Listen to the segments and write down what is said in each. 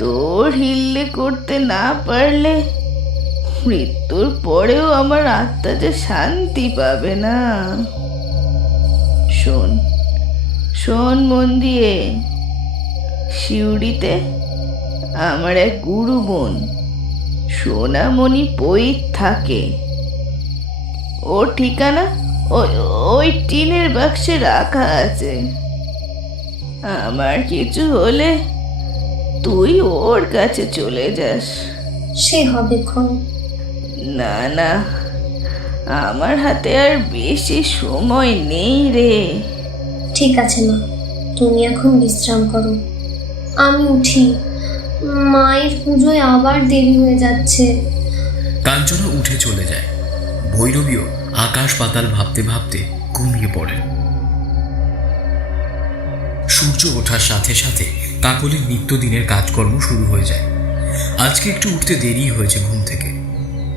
তোর হিল্লে করতে না পারলে মৃত্যুর পরেও আমার আত্মা যে শান্তি পাবে না। শোন শোন মন দিয়ে, সিউড়িতে আমার এক গুরু বোন সোনামণি পৈত থাকে। ওর ঠিকানা ওই ওই টিনের বাক্সে রাখা আছে। আমার কিছু হলে তুই ওর কাছে চলে যাস। সে হবে ক্ষণ। না না, আমার হাতে আর বেশি সময় নেই রে। ঠিক আছে মা, তুমি এখন বিশ্রাম করো, আমি উঠি। মায়ের পুজোয় আবার দেরি হয়ে যাচ্ছে। কাঞ্চনা উঠে চলে যায়। ভৈরবীও আকাশ পাতাল ভাবতে ভাবতে ঘুমিয়ে পড়ে। সূর্য ওঠার সাথে সাথে কাকলির নিত্যদিনের কাজকর্ম শুরু হয়ে যায়। আজকে একটু উঠতে দেরি হয়েছে ঘুম থেকে।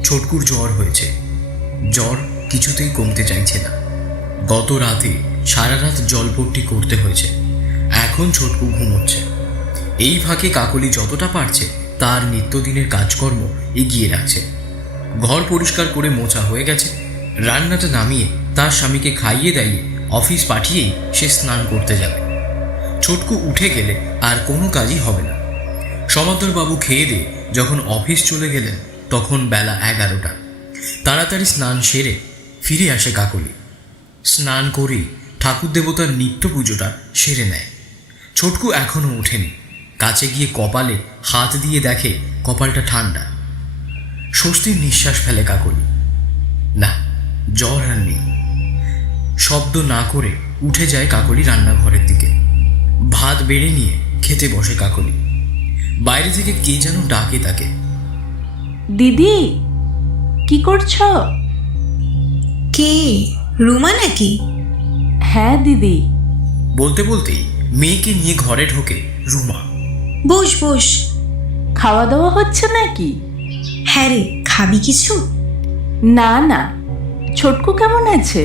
ছোটকুর জ্বর হয়েছে। জ্বর কিছুতেই কমতে চাইছে না। গত রাতে সারা রাত জলপট্টি করতে হয়েছে। এখন ছোটকু ঘুমোচ্ছে। এই ফাঁকে কাকলি যতটা পারছে তার নিত্যদিনের কাজকর্ম এগিয়ে রাখছে। ঘর পরিষ্কার করে মোছা হয়ে গেছে। রান্নাটা নামিয়ে তার স্বামীকে খাইয়ে দাইয়ে অফিস পাঠিয়েই সে স্নান করতে যাবে। ছোটকু উঠে গেলে আর কোনো কাজই হবে না। সমাদরবাবু খেয়ে দিয়ে যখন অফিস চলে গেলেন তখন বেলা 11টা। তাড়াতাড়ি স্নান সেরে ফিরে আসে কাকলি। স্নান করেই ঠাকুর দেবতার নিত্য পুজোটা সেরে নেয়। ছোটকু এখনও ওঠেনি। কাছে গিয়ে কপালে হাত দিয়ে দেখে কপালটা ঠান্ডা। স্বস্তির নিঃশ্বাস ফেলে কাকলি। না, জ্বর আর নেই। শব্দ না করে উঠে যায় কাকলি রান্নাঘরের দিকে। ভাত বেড়ে নিয়ে খেতে বসে কাকলি। বাইরে থেকে কে যেন ডাকে তাকে। দিদি, কি করছো? কে? রুমা নাকি? হ্যাঁ দিদি। বলতে বলতেই মেয়েকে নিয়ে ঘরে ঢোকে রুমা। বস বস। খাওয়া দাওয়া হচ্ছে নাকি? হ্যাঁ রে, খাবি কিছু? না না, ছোটকু কেমন আছে?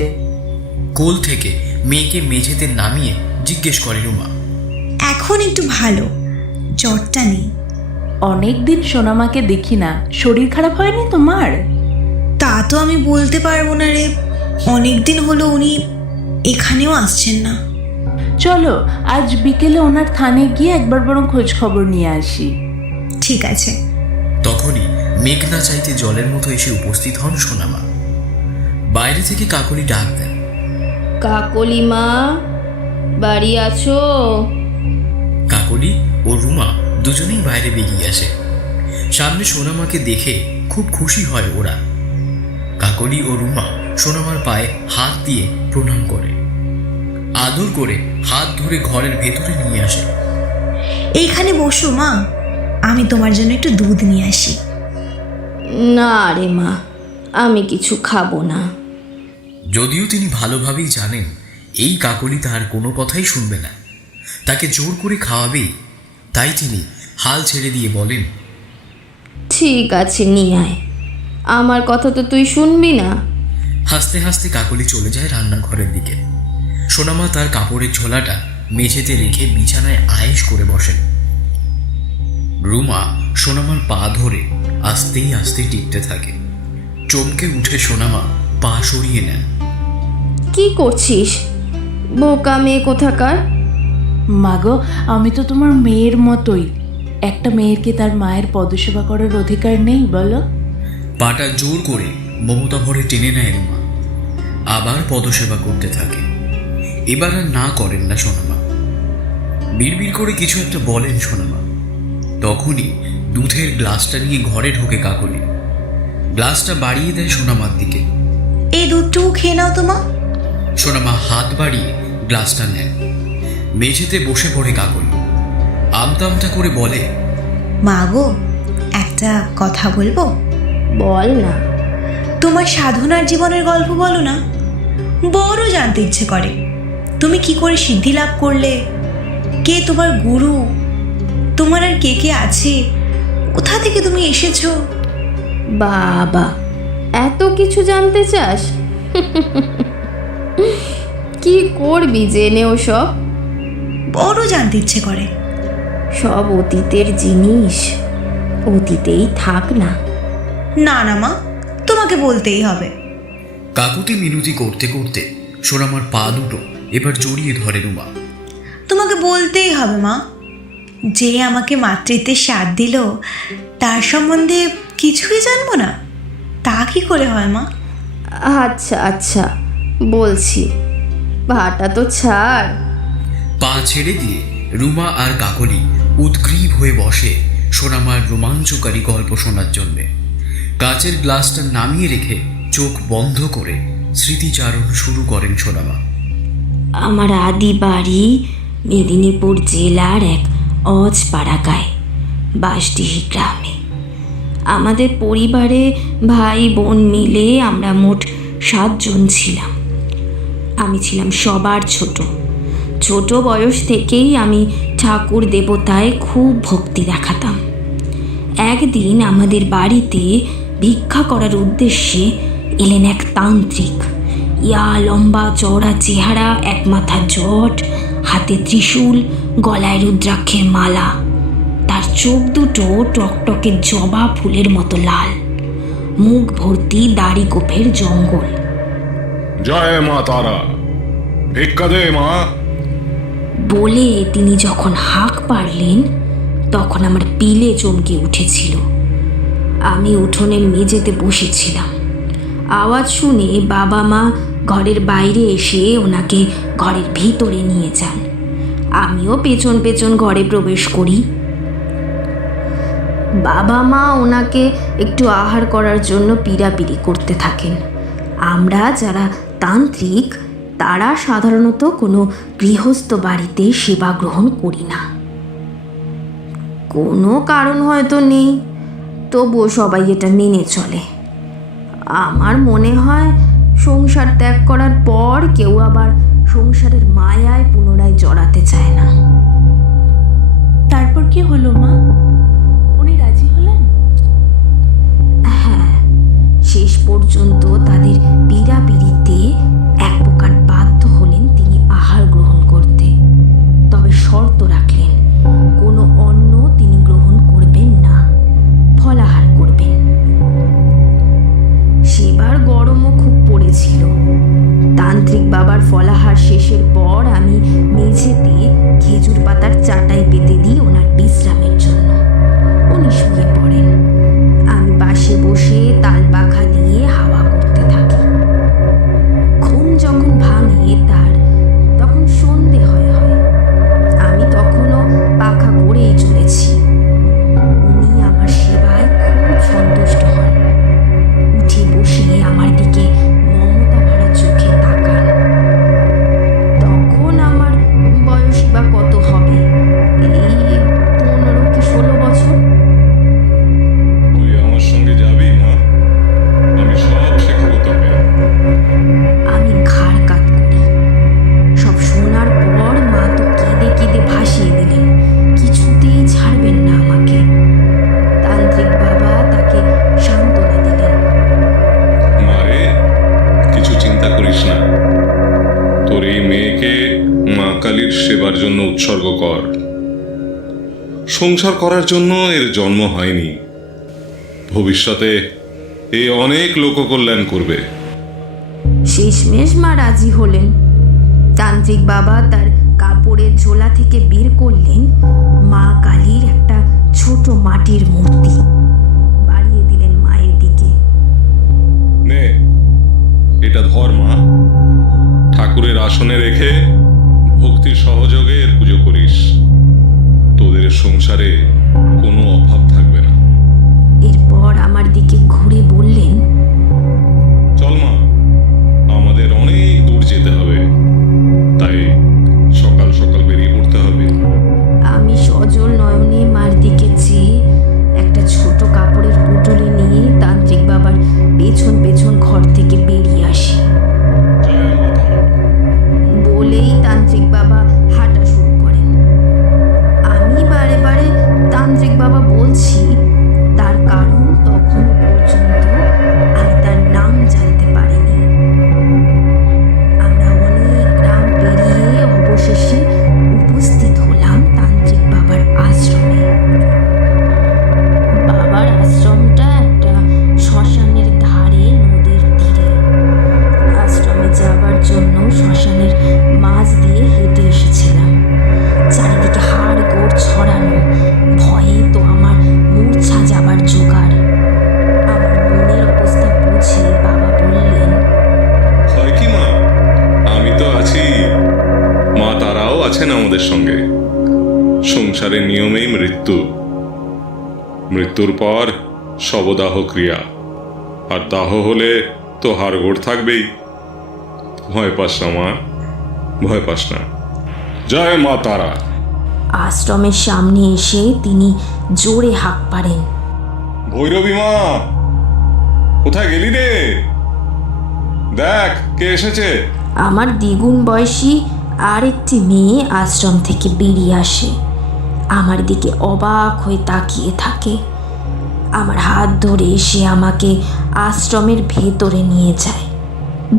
কোল থেকে মেয়েকে মেঝেতে নামিয়ে জিজ্ঞেস করে রুমা। এখন একটু ভালো, জ্বরটা নেই। অনেক দিন সোনামাকে দেখি না, শরীর খারাপ হয়নি তোমার? তা তো আমি বলতে পারবো না রে, অনেক দিন হলো উনি এখানেও আসছেন না। চলো আজ বিকেলে ওনার থানে গিয়ে একবার বরং খোঁজ খবর নিয়ে আসি। ঠিক আছে। তখনই মেঘনা চাইতে জলের মতো এসে উপস্থিত হন সোনামা। বাইরে থেকে কাকলি ডাক দেন। কাকলি মা, বাড়ি আছো? কাকলি ও রুমা দুজনেই বাইরে বেরিয়ে আসে। সামনে সোনামাকে দেখে খুব খুশি হয় ওরা। কাকলি ও রুমা সোনামার পায়ে হাত দিয়ে প্রণাম করে, আদর করে হাত ধরে ঘরের ভেতরে নিয়ে আসে। এইখানে বসো মা, আমি তোমার জন্য একটু দুধ নিয়ে আসি। না রে মা, আমি কিছু খাবো না। যদিও তিনি ভালোভাবেই জানেন এই কাকলি তার কোনো কথাই শুনবে না, তাকে জোর করে খাওয়াবেই, তাই তিনি হাল ছেড়ে দিয়ে বলেন, ঠিক আছে নিয়ে আয়, আমার কথা তো তুই শুনবি না। হাসতে হাসতে কাকলি চলে যায় রান্নাঘরের দিকে। সোনামা তার কাপড়ের ঝোলাটা মেঝেতে রেখে বিছানায় আয়েশ করে বসেন। রুমা সোনামার পা ধরে আস্তেই আস্তে টিপতে থাকে। চমকে উঠে সোনামা পা সরিয়ে নেন। কি করছিস বোকা মেয়ে কোথাকার? মাগো, আমি তো তোমার মেয়ের মতোই। একটা মেয়ের কি তার মায়ের পদসেবা করার অধিকার নেই বলো? পাটা জোর করে মমতা ভরে টেনে নেয় রুমা। আবার পদসেবা করতে থাকে। এবার আর না করেন না সোনামা। বিড়বিড় করে কিছু একটা বলেন সোনামা। তখনই দুধের গ্লাসটা নিয়ে ঘরে ঢোকে কাকলি। গ্লাসটা বাড়িয়ে দেয় সোনামার দিকে। এই দুধটুকু খেয়ে নাও তো মা। সোনামা হাত বাড়িয়ে গ্লাসটা নেন। মেঝেতে বসে পড়ে কাকলি। আমতা আমতা করে বলে, মা গো, একটা কথা বলবো? বল না। তোমার সাধনার জীবনের গল্প বলো না, বড় জানতে ইচ্ছে করে। তুমি কি করে সিদ্ধি লাভ করলে, কে তোমার গুরু, তোমার আর কে কে আছে, কোথা থেকে তুমি এসেছো? বাবা, এত কিছু জানতে চাস? কি করবি জেনে ওসব? বড় জানতে ইচ্ছে করে। সব অতীতের জিনিস অতীতেই থাক না। না না মা, তোমাকে বলতেই হবে। কাকুতি মিনতি করতে করতে সোনামার পা দুটো এবার জড়িয়ে ধরে রুমা। তোমাকে বলতেই হবে মা, যে আমাকে মাতৃত্বের স্বাদ দিল তার সম্বন্ধে কিছুই জানবো না, তা কি করে হয় মা? আচ্ছা আচ্ছা বলছি, ভাটা তো ছাড়। পা ছেড়ে দিয়ে রুমা আর কাকলি উদ্গ্রীব হয়ে বসে সোনামার রোমাঞ্চকারী গল্প শোনার জন্যে। কাচের গ্লাসটা নামিয়ে রেখে চোখ বন্ধ করে স্মৃতিচারণ শুরু করেন সোনামা। আমার আদি বাড়ি মেদিনীপুর জেলার এক অজপাড়া গায়ে বাঁশডিহি গ্রামে। আমাদের পরিবারে ভাই বোন মিলে আমরা মোট 7 জন ছিলাম। আমি ছিলাম সবার ছোট। ছোট বয়স থেকেই আমি ঠাকুর দেবতায় খুব ভক্তি দেখাতাম। একদিন আমাদের বাড়িতে ভিক্ষা করার উদ্দেশ্যে এলেন এক তান্ত্রিক। ইয়া লম্বা চওড়া চেহারা, এক মাথা জট, হাতে ত্রিশূল, গলায় রুদ্রাক্ষের মালা। তার চোখ দুটো টকটকে জবা ফুলের মতো লাল, মুখ ভর্তি দাড়ি গোফের জঙ্গল। জয় মা তারা, ভিক্ষা দে মা। বলে তিনি যখন হাঁক পারলেন তখন আমার পিলে চমকে উঠেছিল। আমি উঠোনের মেঝেতে বসেছিলাম। আওয়াজ শুনে বাবা মা ঘরের বাইরে এসে ওনাকে ঘরের ভিতরে নিয়ে যান। আমিও পেছন পেছন ঘরে প্রবেশ করি। বাবা মা ওনাকে একটু আহার করার জন্য পীড়াপিড়ি করতে থাকেন। আমরা যারা তান্ত্রিক তারা সাধারণত কোনো গৃহস্থ বাড়িতে সেবা গ্রহণ করি না। কোনো কারণ হয়তো নেই, তবুও সবাই এটা মেনে চলে। আমার মনে হয় সংসার ত্যাগ করার পর কেউ আবার সংসারের মায়ায় পুনরায় জড়াতে চায় না। তারপর কি হলো মা? উনি রাজি হলেন? হ্যাঁ, শেষ পর্যন্ত তাদের পীড়াপিড়িতে এক প্রকার বাধ্য হলেন তিনি আহার গ্রহণ করতে। তবে শর্ত রাখলেন, কোনো অন্ন তিনি গ্রহণ করবেন না, ফলাহার করবেন। সেবার গরমও খুব পড়েছিল। তান্ত্রিক বাবার ফলাহার শেষের পর আমি মেঝেতে খেজুর পাতার চাটাই পেতে দিই ওনার বিশ্রামের জন্য। উনি শুয়ে পড়েন। আমি পাশে বসে তাল পাখা দিয়ে হাওয়া করতে থাকি। ঘুম যখন ভাঙে তার, তখন সন্ধে হয়। আমি তখনও পাখা পরেই চলেছি। উনি আমার সেবায় খুব সন্তুষ্ট হন। উঠে বসে আমার দিকে মমতা ভরা চোখে তাকান। তখন আমার বয়সই বা কত হবে, এই 15 কি 16 বছর। তুই আমার সঙ্গে যাবি মা, আমি সব শেখাবো তোকে। আমি ঘাড় কাত করি। সব শোনার পর মা তো কেঁদে কেঁদে ভাসিয়ে দিলেন, কিছুতেই ছাড়বেন না আমাকে। তান্ত্রিক বাবা তাকে সান্ত্বনা দিলেন। মারে, কিছু চিন্তা করিস না, তোর এই মেয়েকে মা কালীর সেবার জন্য উৎসর্গ কর। সংসার করার জন্য এর জন্ম হয়নি, ভবিষ্যতে এ অনেক লোককল্যাণ করবে। শেষমেশ মা রাজি হলেন। তান্ত্রিক বাবা তার কাপড়ের ঝোলা থেকে বের করলেন মা কালীর একটা ছোট মাটির মূর্তি, বাড়িয়ে দিলেন মায়ের দিকে। নে, এটা ধর মা, ঠাকুরের আসনে রেখে ভক্তি সহযোগে এর পুজো করিস। তোদের সংসারে কোনো অভাব থাকবে না। এরপর আমার দিকে ঘুরে বললেন, চল মা, আমাদের অনেক দূর যেতে হবে, তাই সকাল সকাল বেরিয়ে পড়তে হবে। আমি সজল নয়নে মার দিকে চেয়ে একটা ছোট কাপড়ের পুটুলি নিয়ে তান্ত্রিক বাবার পেছন পেছন ঘর থেকে বেরিয়ে আসি। জয় মা তারা। বলেই তান্ত্রিক বাবা হাঁটা শুরু করেন। আমি বারে বারে তান্ত্রিক বাবা বলছি, তার কারণ তখনও পর্যন্ত আমি তার নাম জানতে পারিনি। আমরা অনেক সংসারের নিয়মেই মৃত্যু, মৃত্যুর পর শবদাহ ক্রিয়া, আর দাহ হলে তো হাড়গোড় থাকবেই। ভয় পাস না মা, ভয় পাস না। জয় মা তারা। আশ্রমের সামনে এসে তিনি জোরে হাঁক পাড়েন। ভৈরবী মা, কোথায় গেলি রে? দেখ কে এসেছে। আমার দ্বিগুণ বয়সী আরেকটি মেয়ে আশ্রম থেকে বেরিয়ে আসে, আমার দিকে অবাক হয়ে তাকিয়ে থাকে। আমার হাত ধরে সে আমাকে আশ্রমের ভেতরে নিয়ে যায়,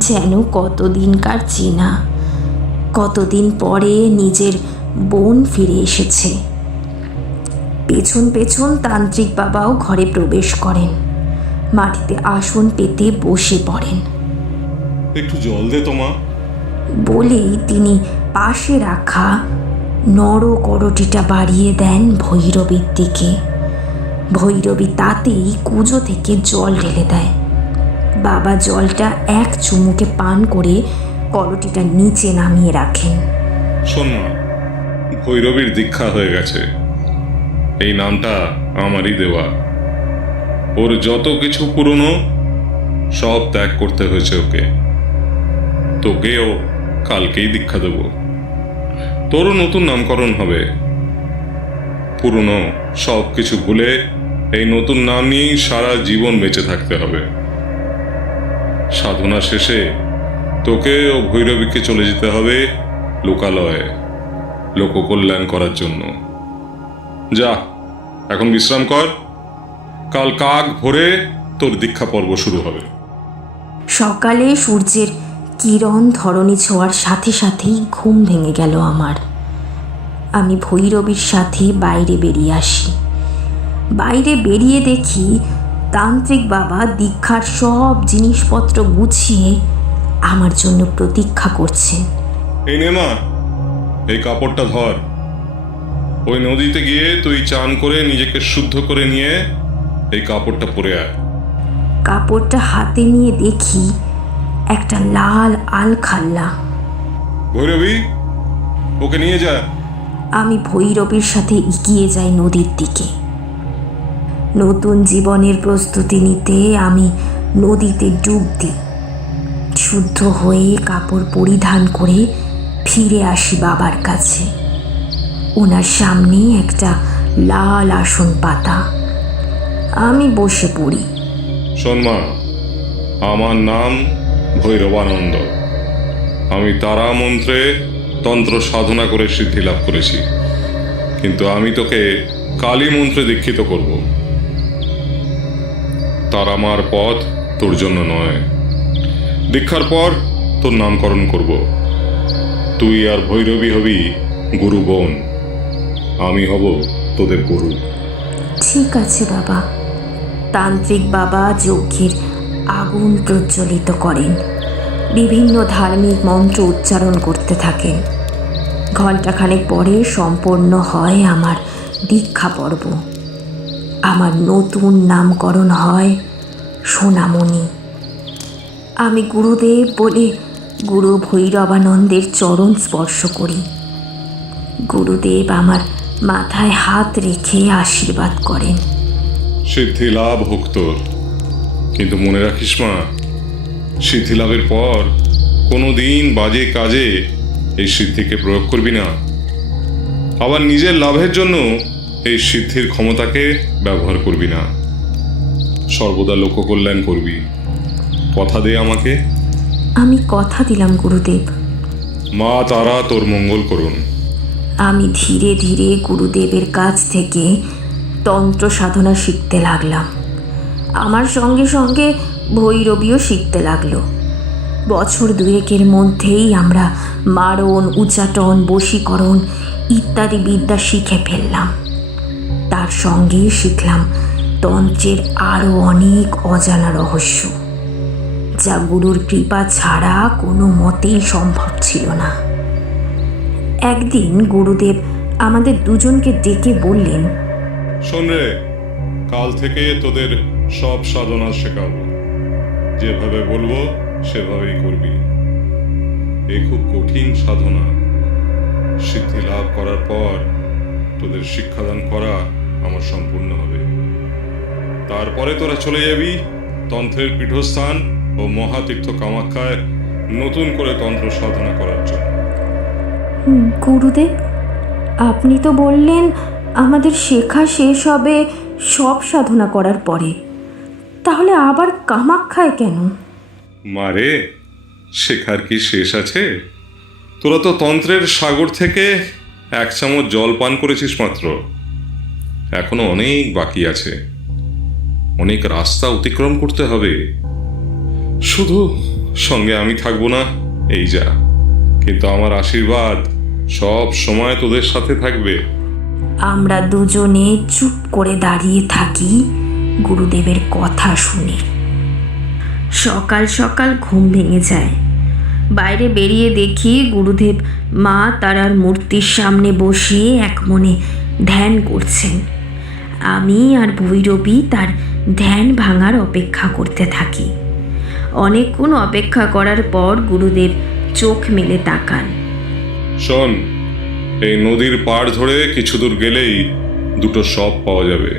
যেন কতদিনকার চেনা, কতদিন পরে নিজের বোন ফিরে এসেছে। পেছন পেছন তান্ত্রিক বাবাও ঘরে প্রবেশ করেন, মাটিতে আসন পেতে বসে পড়েন। একটু জল দে তো মা। বলেই তিনি পাশে রাখা নর করটিটা বাড়িয়ে দেন ভৈরবীর দিকে। ভৈরবী তাতেই কুজো থেকে জল ঢেলে দেয়। বাবা জলটা এক চুমুকে পান করে কলটিটা নিচে নামিয়ে রাখেন। শোন মা, ভৈরবীর দীক্ষা হয়ে গেছে, এই নামটা আমারই দেওয়া। ওর যত কিছু পুরনো সব ত্যাগ করতে হয়েছে ওকে। তোকেও কালকেই দীক্ষা দেব। তোরও নতুন নামকরণ হবে। পুরনো সব কিছু ভুলে এই নতুন নাম নিয়েই সারা জীবন বেঁচে থাকতে হবে। সাধনা শেষে তোকে ও ভৈরবীকে চলে যেতে হবে লোকালয়ে, লোককল্যাণ করার জন্য। যা, এখন বিশ্রাম কর, কাল কাক ভোরে তোর দীক্ষা পর্ব শুরু হবে। সকালে সূর্যের কিরণ ধরণী ছোঁয়ার সাথে সাথেই ঘুম ভেঙে গেল আমার। আমি ভৈরবীর সাথে বাইরে বেরিয়ে আসি। বাইরে বেরিয়ে দেখি তান্ত্রিক বাবা দীক্ষার সব জিনিসপত্র গুছিয়ে আমার জন্য প্রতীক্ষা করছেন। এই নে মা, এই কাপড়টা ধর। ওই নদীতে গিয়ে তুই চান করে নিজেকে শুদ্ধ করে নিয়ে এই কাপড়টা পরে আয়। কাপড়টা হাতে নিয়ে দেখি একটা লাল আলখাল্লা। ভৈরবী, ওকে নিয়ে যা। আমি ভৈরবীর সাথে এগিয়ে যাই নদীর দিকে। নতুন জীবনের প্রস্তুতি নিতে আমি নদীতে ডুব দিই। শুদ্ধ হয়ে কাপড় পরিধান করে ফিরে আসি বাবার কাছে। ওনার সামনে একটা লাল আসন পাতা। আমি বসে পড়ি। শোন মা, আমার নাম ভৈরবানন্দ। আমি তারা মন্ত্রে তন্ত্র সাধনা করে সিদ্ধি লাভ করেছি, কিন্তু আমি তোকে কালী মন্ত্রে দীক্ষিত করব। তারা মার পথ তোর জন্য নয়। দীক্ষার পর তোর নামকরণ করব। তুই আর ভৈরবী হবি গুরু বোন, আমি হব তোদের গুরু। ঠিক আছে বাবা। তান্ত্রিক বাবা যজ্ঞের আগুন প্রজ্বলিত করেন, বিভিন্ন ধার্মিক মন্ত্র উচ্চারণ করতে থাকেন। ঘণ্টাখানেক পরে সম্পন্ন হয় আমার দীক্ষা পর্ব। আমার নতুন নামকরণ হয় সোনামণি। আমি গুরুদেব বলে গুরু ভৈরবানন্দের চরণ স্পর্শ করি। গুরুদেব আমার মাথায় হাত রেখে আশীর্বাদ করেন। সিদ্ধি লাভ হোক তোর, কিন্তু মনে রাখিস মা, সিদ্ধি লাভের পর কোনো দিন বাজে কাজে এই সিদ্ধিকে প্রয়োগ করবি না। আবার নিজের লাভের জন্য এই সিদ্ধির ক্ষমতাকে ব্যবহার করবি না। সর্বদা লোককল্যাণ করবি। কথা দে আমাকে। আমি কথা দিলাম গুরুদেব। মা তারা তোর মঙ্গল করুন। আমি ধীরে ধীরে গুরুদেবের কাছ থেকে তন্ত্র সাধনা শিখতে লাগলাম। আমার সঙ্গে সঙ্গে ভৈরবীও শিখতে লাগলো। বছর দুয়েকের মধ্যেই আমরা মারণ, উচ্চাটন, বশীকরণ ইত্যাদি বিদ্যা শিখে ফেললাম। তার সঙ্গে শিখলাম তন্ত্রের আরও অনেক অজানা রহস্য, যা গুরুর কৃপা ছাড়া কোনো মতেই সম্ভব ছিল না। একদিন গুরুদেব আমাদের দুজনকে ডেকে বললেন, শোন রে, কাল থেকে তোদের সব সাধনা শেখাবো। যেভাবে বলবো সেভাবেই করবি। এ খুব কঠিন সাধনা। সিদ্ধি লাভ করার পর তোদের শিক্ষাদান করা আমার সম্পূর্ণ হবে। তারপরে তোরা চলে যাবি তন্ত্রের পীঠস্থান ও মহাতীর্থ কামাখ্যায় নতুন করে তন্ত্র সাধনা করার জন্য। গুরুদেব, আপনি তো বললেন আমাদের শেখা শেষ হবে সব সাধনা করার পরে, তাহলে আবার কামাখ্যায় কেন? মারে, শেখার কি শেষ আছে? তোরা তো তন্ত্রের সাগর থেকে 1 চামচ জল পান করেছিস মাত্র। এখনো অনেক বাকি আছে, অনেক রাস্তা অতিক্রম করতে হবে। শুধু সঙ্গে আমি থাকবো না, এই যা, কিন্তু আমার আশীর্বাদ সব সময় তোদের সাথে থাকবে। আমরা দুজনে চুপ করে দাঁড়িয়ে থাকি গুরুদেবের কথা শুনে। সকাল সকাল ঘুম ভেঙে যায়। বাইরে বেরিয়ে দেখি গুরুদেব মা তারার মূর্তির সামনে বসে এক মনে ধ্যান করছেন। আমি আর ভৈরবী তার ধ্যান ভাঙার অপেক্ষা করতে থাকি। অনেকক্ষণ অপেক্ষা করার পর গুরুদেব চোখ মেলে তাকান। শোন, এই নদীর পাড় ধরে কিছু দূর গেলেই 2টো শব পাওয়া যাবে,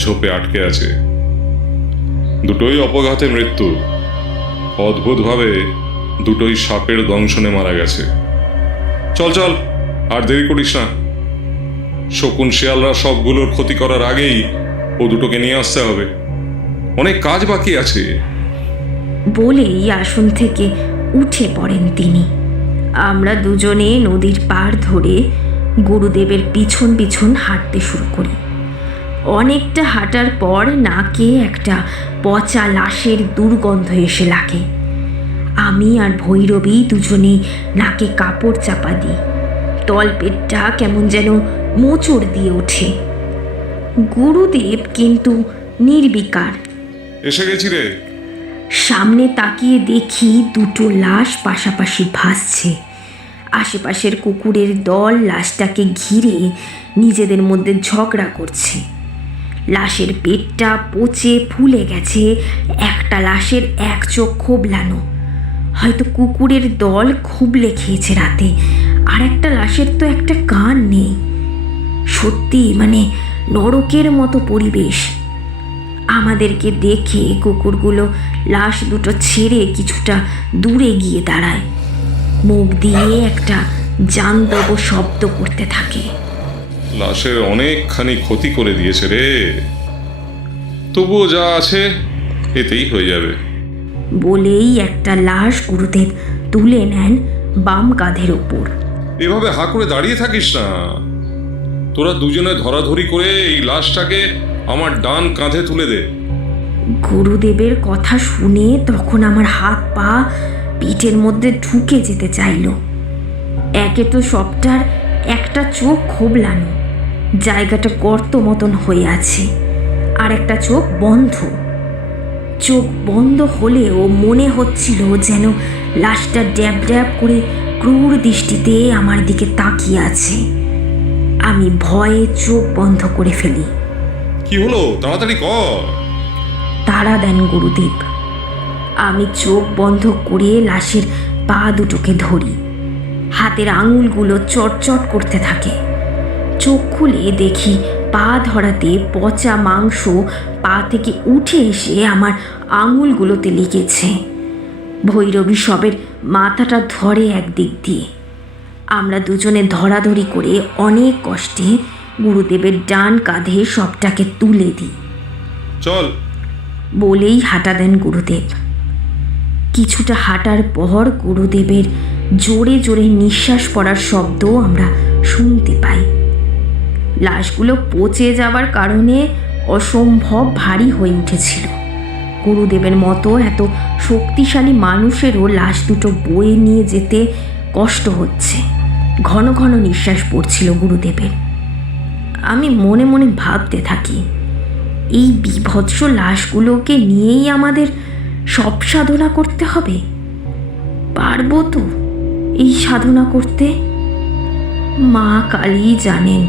ঝোপে আটকে আছে। দুটোই অপঘাতে মৃত্যু। অদ্ভুতভাবে দুটোই সাপের দংশনে মারা গেছে। চল চল, আর দেরি করিস না। শকুন শিয়ালরা সবগুলোর ক্ষতি করার আগেই ও দুটোকে নিয়ে আসতে হবে, অনেক কাজ বাকি আছে। বলেই আসন থেকে উঠে পড়েন তিনি। আমরা দুজনে নদীর পাড় ধরে গুরুদেবের পিছন পিছন হাঁটতে শুরু করি। অনেকটা হাঁটার পর নাকে একটা পচা লাশের দুর্গন্ধ এসে লাগে। আমি আর ভৈরবী দুজনেই নাকে কাপড় চাপা দিই। তলপেটটা কেমন যেন মোচড় দিয়ে ওঠে। গুরুদেব কিন্তু নির্বিকার। এসে গেছি রে। সামনে তাকিয়ে দেখি 2টো লাশ পাশাপাশি ভাসছে। আশেপাশের কুকুরের দল লাশটাকে ঘিরে নিজেদের মধ্যে ঝগড়া করছে। লাশের পেটটা পচে ফুলে গেছে, একটা লাশের এক চোখ খোবলানো, হয়তো কুকুরের দল খুবলে খেয়েছে রাতে। আর একটা লাশের তো একটা কান নেই। সত্যি মানে নরকের মতো পরিবেশ। আমাদেরকে দেখে কুকুরগুলো লাশ দুটো ছেড়ে কিছুটা দূরে গিয়ে দাঁড়ায়, মুখ দিয়ে একটা জান্তব শব্দ করতে থাকে। লাশের অনেকখানি ক্ষতি করে দিয়েছে রে, তবুও যা আছে এতেই হয়ে যাবে। বলেই একটা লাশ গুরুদেব তুলে নেন বাম কাঁধের ওপর। এভাবে হা করে দাঁড়িয়ে থাকিস না। তোরা দুজনে ধরাধরি করে এই লাশটাকে আমার ডান কাঁধে তুলে দে। গুরুদেবের কথা শুনে তখন আমার হাত পা পিঠের মধ্যে ঢুকে যেতে চাইল। একে তো সবটার একটা চোখ খোবলানো, জায়গাটা গর্ত মতন হয়ে আছে, আর একটা চোখ বন্ধ। চোখ বন্ধ হলেও মনে হচ্ছিল যেন লাশটা ড্যাব ড্যাব করে ক্রূর দৃষ্টিতে আমার দিকে তাকিয়ে আছে। আমি ভয়ে চোখ বন্ধ করে ফেলি। কি হলো, তাড়াতাড়ি কর। তাড়া দেন গুরুদেব। আমি চোখ বন্ধ করে লাশের পা দুটোকে ধরি। হাতের আঙুলগুলো চটচট করতে থাকে। চোখ খুলে দেখি পা ধরাতে পচা মাংস পা থেকে উঠে এসে আমার আঙুলগুলোতে লেগেছে। ভৈরবী সবের মাথাটা ধরে একদিক দিয়ে। আমরা দুজনে ধরাধরি করে অনেক কষ্টে গুরুদেবের ডান কাঁধে সবটাকে তুলে দিই। চল বলেই হাঁটা দেন গুরুদেব। কিছুটা হাঁটার পর গুরুদেবের জোরে জোরে নিঃশ্বাস পড়ার শব্দ আমরা শুনতে পাই। লাশগুলো পচে যাওয়ার কারণে অসম্ভব ভারী হয়ে উঠেছিল। গুরুদেবের মতো এত শক্তিশালী মানুষেরও লাশ দুটো বয়ে নিয়ে যেতে কষ্ট হচ্ছে। ঘন ঘন নিঃশ্বাস পড়ছিল গুরুদেবের। আমি মনে মনে ভাবতে থাকি, এই বিভৎস লাশগুলোকে নিয়েই আমাদের সব সাধনা করতে হবে? পারবো তো এই সাধনা করতে? মা কালী জানেন।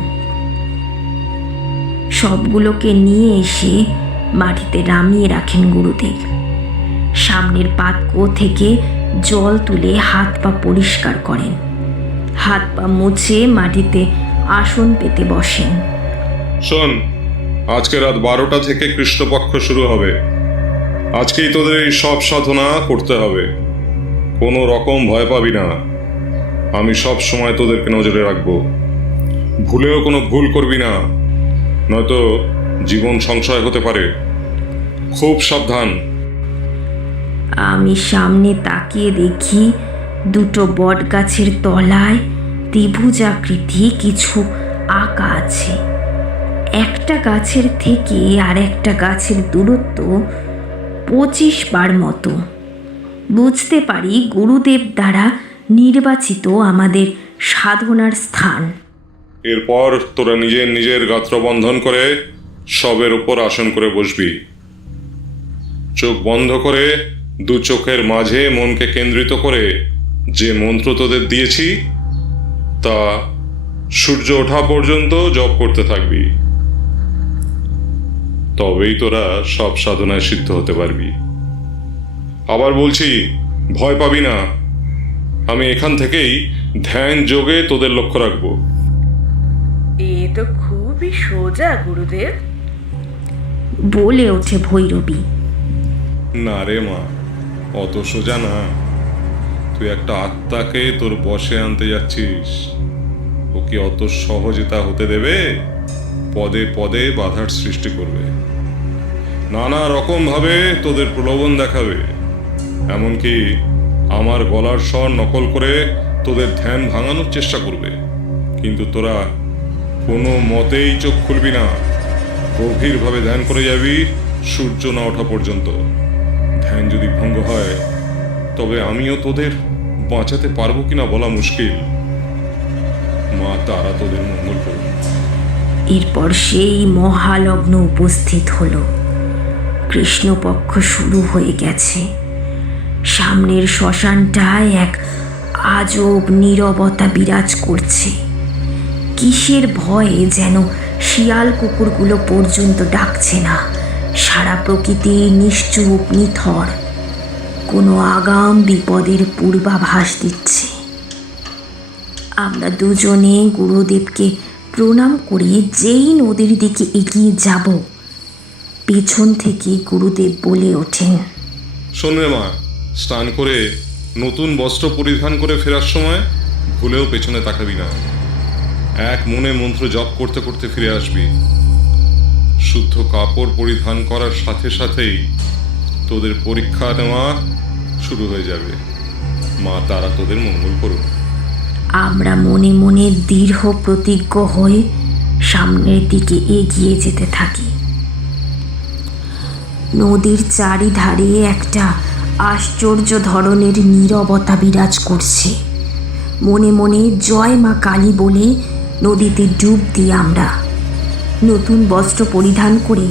সবগুলোকে নিয়ে এসে মাটিতে নামিয়ে রাখেন গুরুদেব। সামনের পাত্র থেকে জল তুলে হাত পা পরিষ্কার করেন। হাত পা মুছে মাটিতে আসন পেতে বসেন। শোন, আজকে রাত 12টা থেকে কৃষ্ণপক্ষ শুরু হবে। আজকেই তোদের এই সব সাধনা করতে হবে। কোনো রকম ভয় পাবি না। আমি সব সময় তোদেরকে নজরে রাখবো। ভুলেও কোনো ভুল করবি না, নয়তো জীবন সংশয় হতে পারে। খুব সাবধান। আমি সামনে তাকিয়ে দেখি দুটো বট গাছের তলায় ত্রিভুজাকৃতি কিছু আঁকা আছে। একটা গাছের থেকে আর একটা গাছের দূরত্ব 25 বার মতো। বুঝতে পারি গুরুদেব দ্বারা নির্বাচিত আমাদের সাধনার স্থান। এরপর তোরা নিজের নিজের গাত্র বন্ধন করে সবের উপর আসন করে বসবি। চোখ বন্ধ করে দু চোখের মাঝে মনকে কেন্দ্রিত করে যে মন্ত্র তোদের দিয়েছি তা সূর্য ওঠা পর্যন্ত জপ করতে থাকবি। তবেই তোরা সব সাধনায় সিদ্ধ হতে পারবি। আবার বলছি, ভয় পাবি না। আমি এখান থেকেই ধ্যান যোগে তোদের লক্ষ্য রাখবো। এ তো খুবই সোজা গুরুদেব। বলে ওঠে ভৈরবী। না রে মা, অত সোজা না। তুই একটা আত্মাকে তোর বশে আনতে যাচ্ছিস। ও কি অত সহজে তা হতে দেবে? পদে পদে বাধার সৃষ্টি করবে, নানা রকম ভাবে তোদের প্রলোভন দেখাবে। এমনকি আমার গলার স্বর নকল করে তোদের ধ্যান ভাঙানোর চেষ্টা করবে। কিন্তু তোরা কোনো মতেই চোখ খুলবি না। গভীরভাবে ধ্যান করে যাবি সূর্য না ওঠা পর্যন্ত। ধ্যান যদি ভঙ্গ হয় তবে আমিও তোদের বাঁচাতে পারবো কিনা বলা মুশকিল। মা তারা তোদের মঙ্গল করবে। এরপর সেই মহালগ্ন উপস্থিত হলো। কৃষ্ণপক্ষ শুরু হয়ে গেছে। সামনের শ্মশানটায় এক আজব নীরবতা বিরাজ করছে। কিসের ভয়ে যেন শিয়াল কুকুরগুলো পর্যন্ত ডাকছে না। সারা প্রকৃতি নিশ্চুপ নিথর, কোনো আগাম বিপদের পূর্বাভাস দিচ্ছে। আমরা দুজনে গুরুদেবকে প্রণাম করে যেই নদীর দিকে এগিয়ে যাব, পেছন থেকে গুরুদেব বলে ওঠেন, শোন রে মা, স্নান করে নতুন বস্ত্র পরিধান করে ফেরার সময় ভুলেও পেছনে তাকাবি না। এক মনে মন্ত্র জপ করতে করতে ফিরে আসবি। শুদ্ধ কাপড় পরিধান করার সাথে সাথেই তোদের পরীক্ষা নেওয়া শুরু হয়ে যাবে। মা তারা তোদের মঙ্গল করুন। আমরা মনে মনে দৃঢ় প্রতিজ্ঞ হয়ে সামনের দিকে এগিয়ে যেতে থাকি। নদীর চারিধারে একটা আশ্চর্য ধরনের নীরবতা বিরাজ করছে। মনে মনে জয় মা কালী বলে নদীতে ডুব দিই আমরা। নতুন বস্ত্র পরিধান করে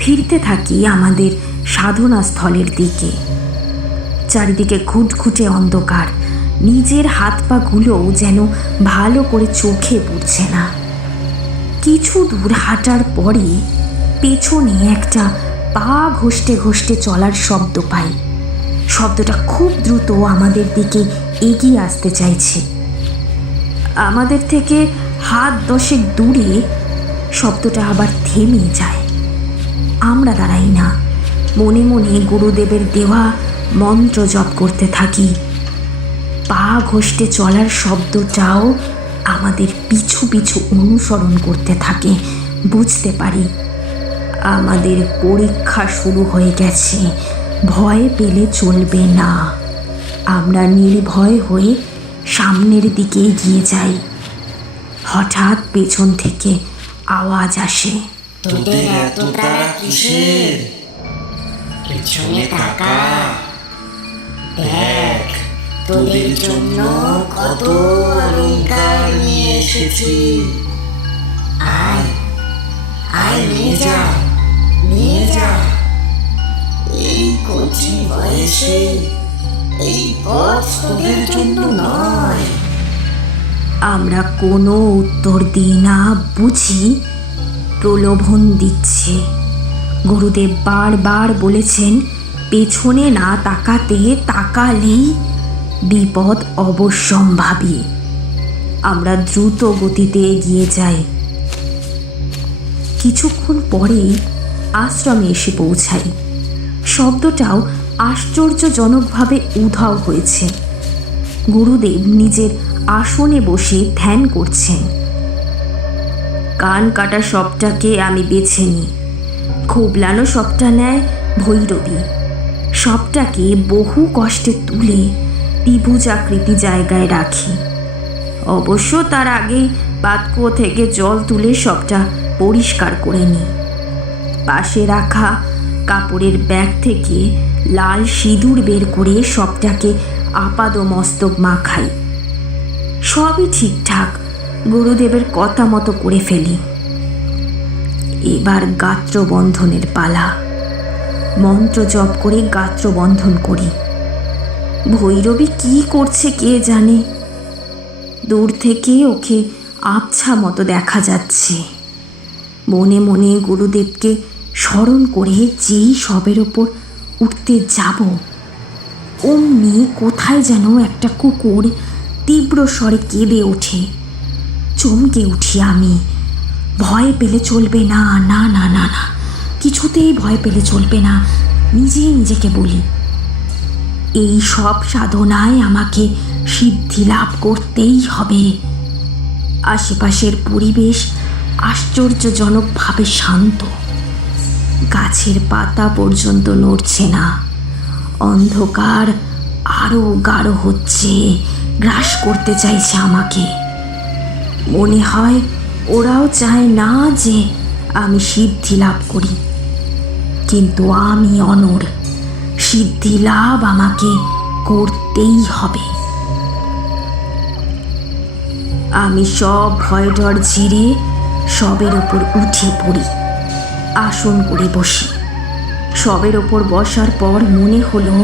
ফিরতে থাকি আমাদের সাধনা স্থলের দিকে। চারিদিকে ঘুটঘুটে অন্ধকার। নিজের হাত পাগুলোও যেন ভালো করে চোখে পড়ছে না। কিছু দূর হাঁটার পরে পেছনে একটা পা ঘষতে ঘষতে চলার শব্দ পাই। শব্দটা খুব দ্রুত আমাদের দিকে এগিয়ে আসতে চাইছে। আমাদের থেকে হাত 10 দূরে শব্দটা আবার থেমে যায়। আমরা দাঁড়াই না, মনে মনে গুরুদেবের দেওয়া মন্ত্র জপ করতে থাকি। পা ঘষতে চলার শব্দটাও আমাদের পিছু পিছু অনুসরণ করতে থাকে। বুঝতে পারি আমাদের পরীক্ষা শুরু হয়ে গেছে। ভয় পেলে চলবে না। আমরা নির্ভয় হয়ে সামনের দিকে এগিয়ে যাই। হঠাৎ পেছন থেকে আওয়াজ আসে, তোদের এত তাড়া কিসের? পেছনে তাকা, দেখ তোদের জন্য কত অলংকার নিয়ে এসেছি। আয় আয়, নিয়ে যা, নিয়ে যা। এই কচি বয়সে এই পথ তোদের জন্য নয়। আমরা কোনো উত্তর দিই না। বুঝি প্রলোভন দিচ্ছে। গুরুদেব বারবার বলেছেন পেছনে না তাকাতে, তাকালেই বিপদ অবশ্যম্ভাবী। আমরা দ্রুত গতিতে এগিয়ে যাই। কিছুক্ষণ পরেই আশ্রমে এসে পৌঁছাই। শব্দটাও আশ্চর্যজনকভাবে উধাও হয়েছে। গুরুদেব নিজের আসনে বসে ধ্যান করছেন। কান কাটা সবটাকে আমি বেছে নিই, খুবলানো সবটা নেয় ভৈরবী। সবটাকে বহু কষ্টে তুলে ত্রিভুজাকৃতি জায়গায় রাখি। অবশ্য তার আগেই পাতকুয়ো থেকে জল তুলে সবটা পরিষ্কার করে নিই। পাশে রাখা কাপড়ের ব্যাগ থেকে লাল সিঁদুর বের করে সবটাকে আপাদমস্তক মাখাই। সবই ঠিকঠাক গুরুদেবের কথা মতো করে ফেলি। এবার গাত্রবন্ধনের পালা। মন্ত্র জপ করে গাত্রবন্ধন করি। ভৈরবী কি করছে কে জানে। দূর থেকে ওকে আবছা মতো দেখা যাচ্ছে। মনে মনে গুরুদেবকে স্মরণ করে যেই সবের ওপর উঠতে যাব, অমনি কোথায় যেন একটা কুকুর তীব্র স্বরে কেঁদে ওঠে। চমকে উঠি আমি। ভয় পেলে চলবে না, না না না না, কিছুতেই ভয় পেলে চলবে না। নিজেই নিজেকে বলি, এই সব সাধনায় আমাকে সিদ্ধি লাভ করতেই হবে। আশেপাশের পরিবেশ আশ্চর্যজনকভাবে শান্ত। গাছের পাতা পর্যন্ত নড়ছে না। অন্ধকার আরও গাঢ় হচ্ছে, গ্রাস করতে চাইছে আমাকে। মনে হয় ওরাও চায় না যে আমি সিদ্ধি লাভ করি, কিন্তু আমি অনড়। সিদ্ধি লাভ আমাকে করতেই হবে। আমি সব ভয় ডর ঝেড়ে সবের ওপর উঠে পড়ি। আসন করে বসি। সবের ওপর বসার পর মনে হলো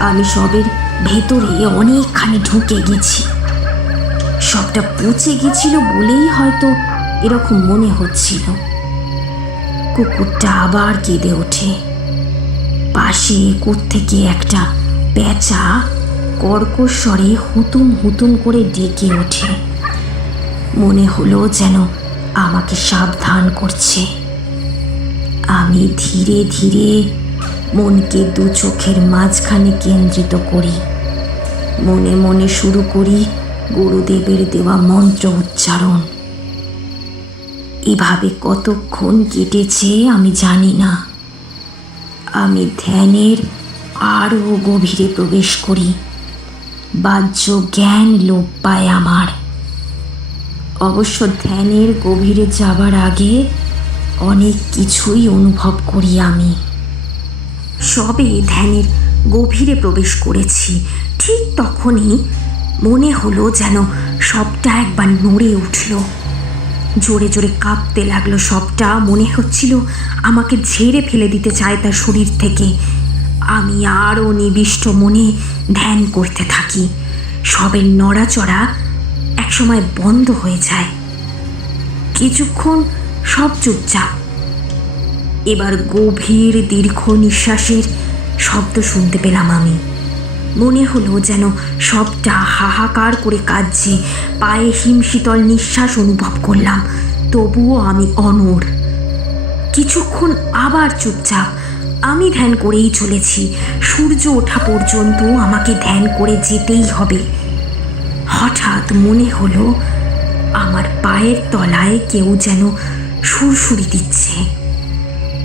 আমি সবের ভেতরে অনেকখানি ঢুকে গেছি। সবটা পচে গেছিল বলেই হয়তো এরকম মনে হচ্ছিল। কুকুরটা আবার কেঁদে ওঠে। পাশে কোত্থেকে একটা পেঁচা কর্কশ স্বরে হুতুম হুতুম করে ডেকে ওঠে। মনে হলো যেন আমাকে সাবধান করছে। আমি ধীরে ধীরে মনকে দু চোখের মাঝখানে কেন্দ্রিত করি। মনে মনে শুরু করি গুরুদেবের দেওয়া মন্ত্র উচ্চারণ। এভাবে কতক্ষণ কেটেছে আমি জানি না। আমি ধ্যানের আরও গভীরে প্রবেশ করি। বাহ্য জ্ঞান লোপ পায় আমার। অবশ্য ধ্যানের গভীরে যাবার আগে অনেক কিছুই অনুভব করি আমি। সবে ধ্যানের গভীরে প্রবেশ করেছি, ঠিক তখনই মনে হলো যেন সবটা একবার নড়ে উঠল। জোরে জোরে কাঁপতে লাগলো সবটা। মনে হচ্ছিল আমাকে ঝেড়ে ফেলে দিতে চায় তার শরীর থেকে। আমি আরও নিবিষ্ট মনে ধ্যান করতে থাকি। সবের নড়াচড়া একসময় বন্ধ হয়ে যায়। কিছুক্ষণ সব চুপচাপ। এবার গভীর দীর্ঘ নিঃশ্বাসের শব্দ শুনতে পেলাম আমি। মনে হলো যেন সবটা হাহাকার করে কাঁদছে। পায়ে হিমশীতল নিঃশ্বাস অনুভব করলাম। তবুও আমি অনড়। কিছুক্ষণ আবার চুপচাপ। আমি ধ্যান করেই চলেছি। সূর্য ওঠা পর্যন্ত আমাকে ধ্যান করে যেতেই হবে। হঠাৎ মনে হলো আমার পায়ের তলায় কেউ যেন সুরসুরি দিচ্ছে।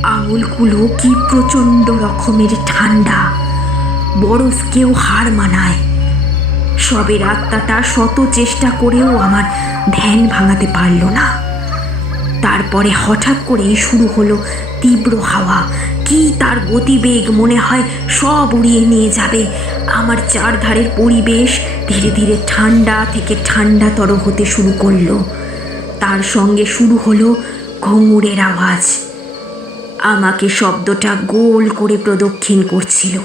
আঙুলগুলো কি প্রচণ্ড রকমের ঠান্ডা। বরফকেও হার মানায়। সবের আত্মাটা শত চেষ্টা করেও আমার ধ্যান ভাঙাতে পারল না। তারপরে হঠাৎ করেই শুরু হলো তীব্র হাওয়া। কি তার গতিবেগ! মনে হয় সব উড়িয়ে নিয়ে যাবে। আমার চারধারের পরিবেশ ধীরে ধীরে ঠান্ডা থেকে ঠান্ডাতর হতে শুরু করলো। তার সঙ্গে শুরু হলো ঘুঙুরের আওয়াজ। আমাকে শব্দটা গোল করে প্রদক্ষিণ করছিল।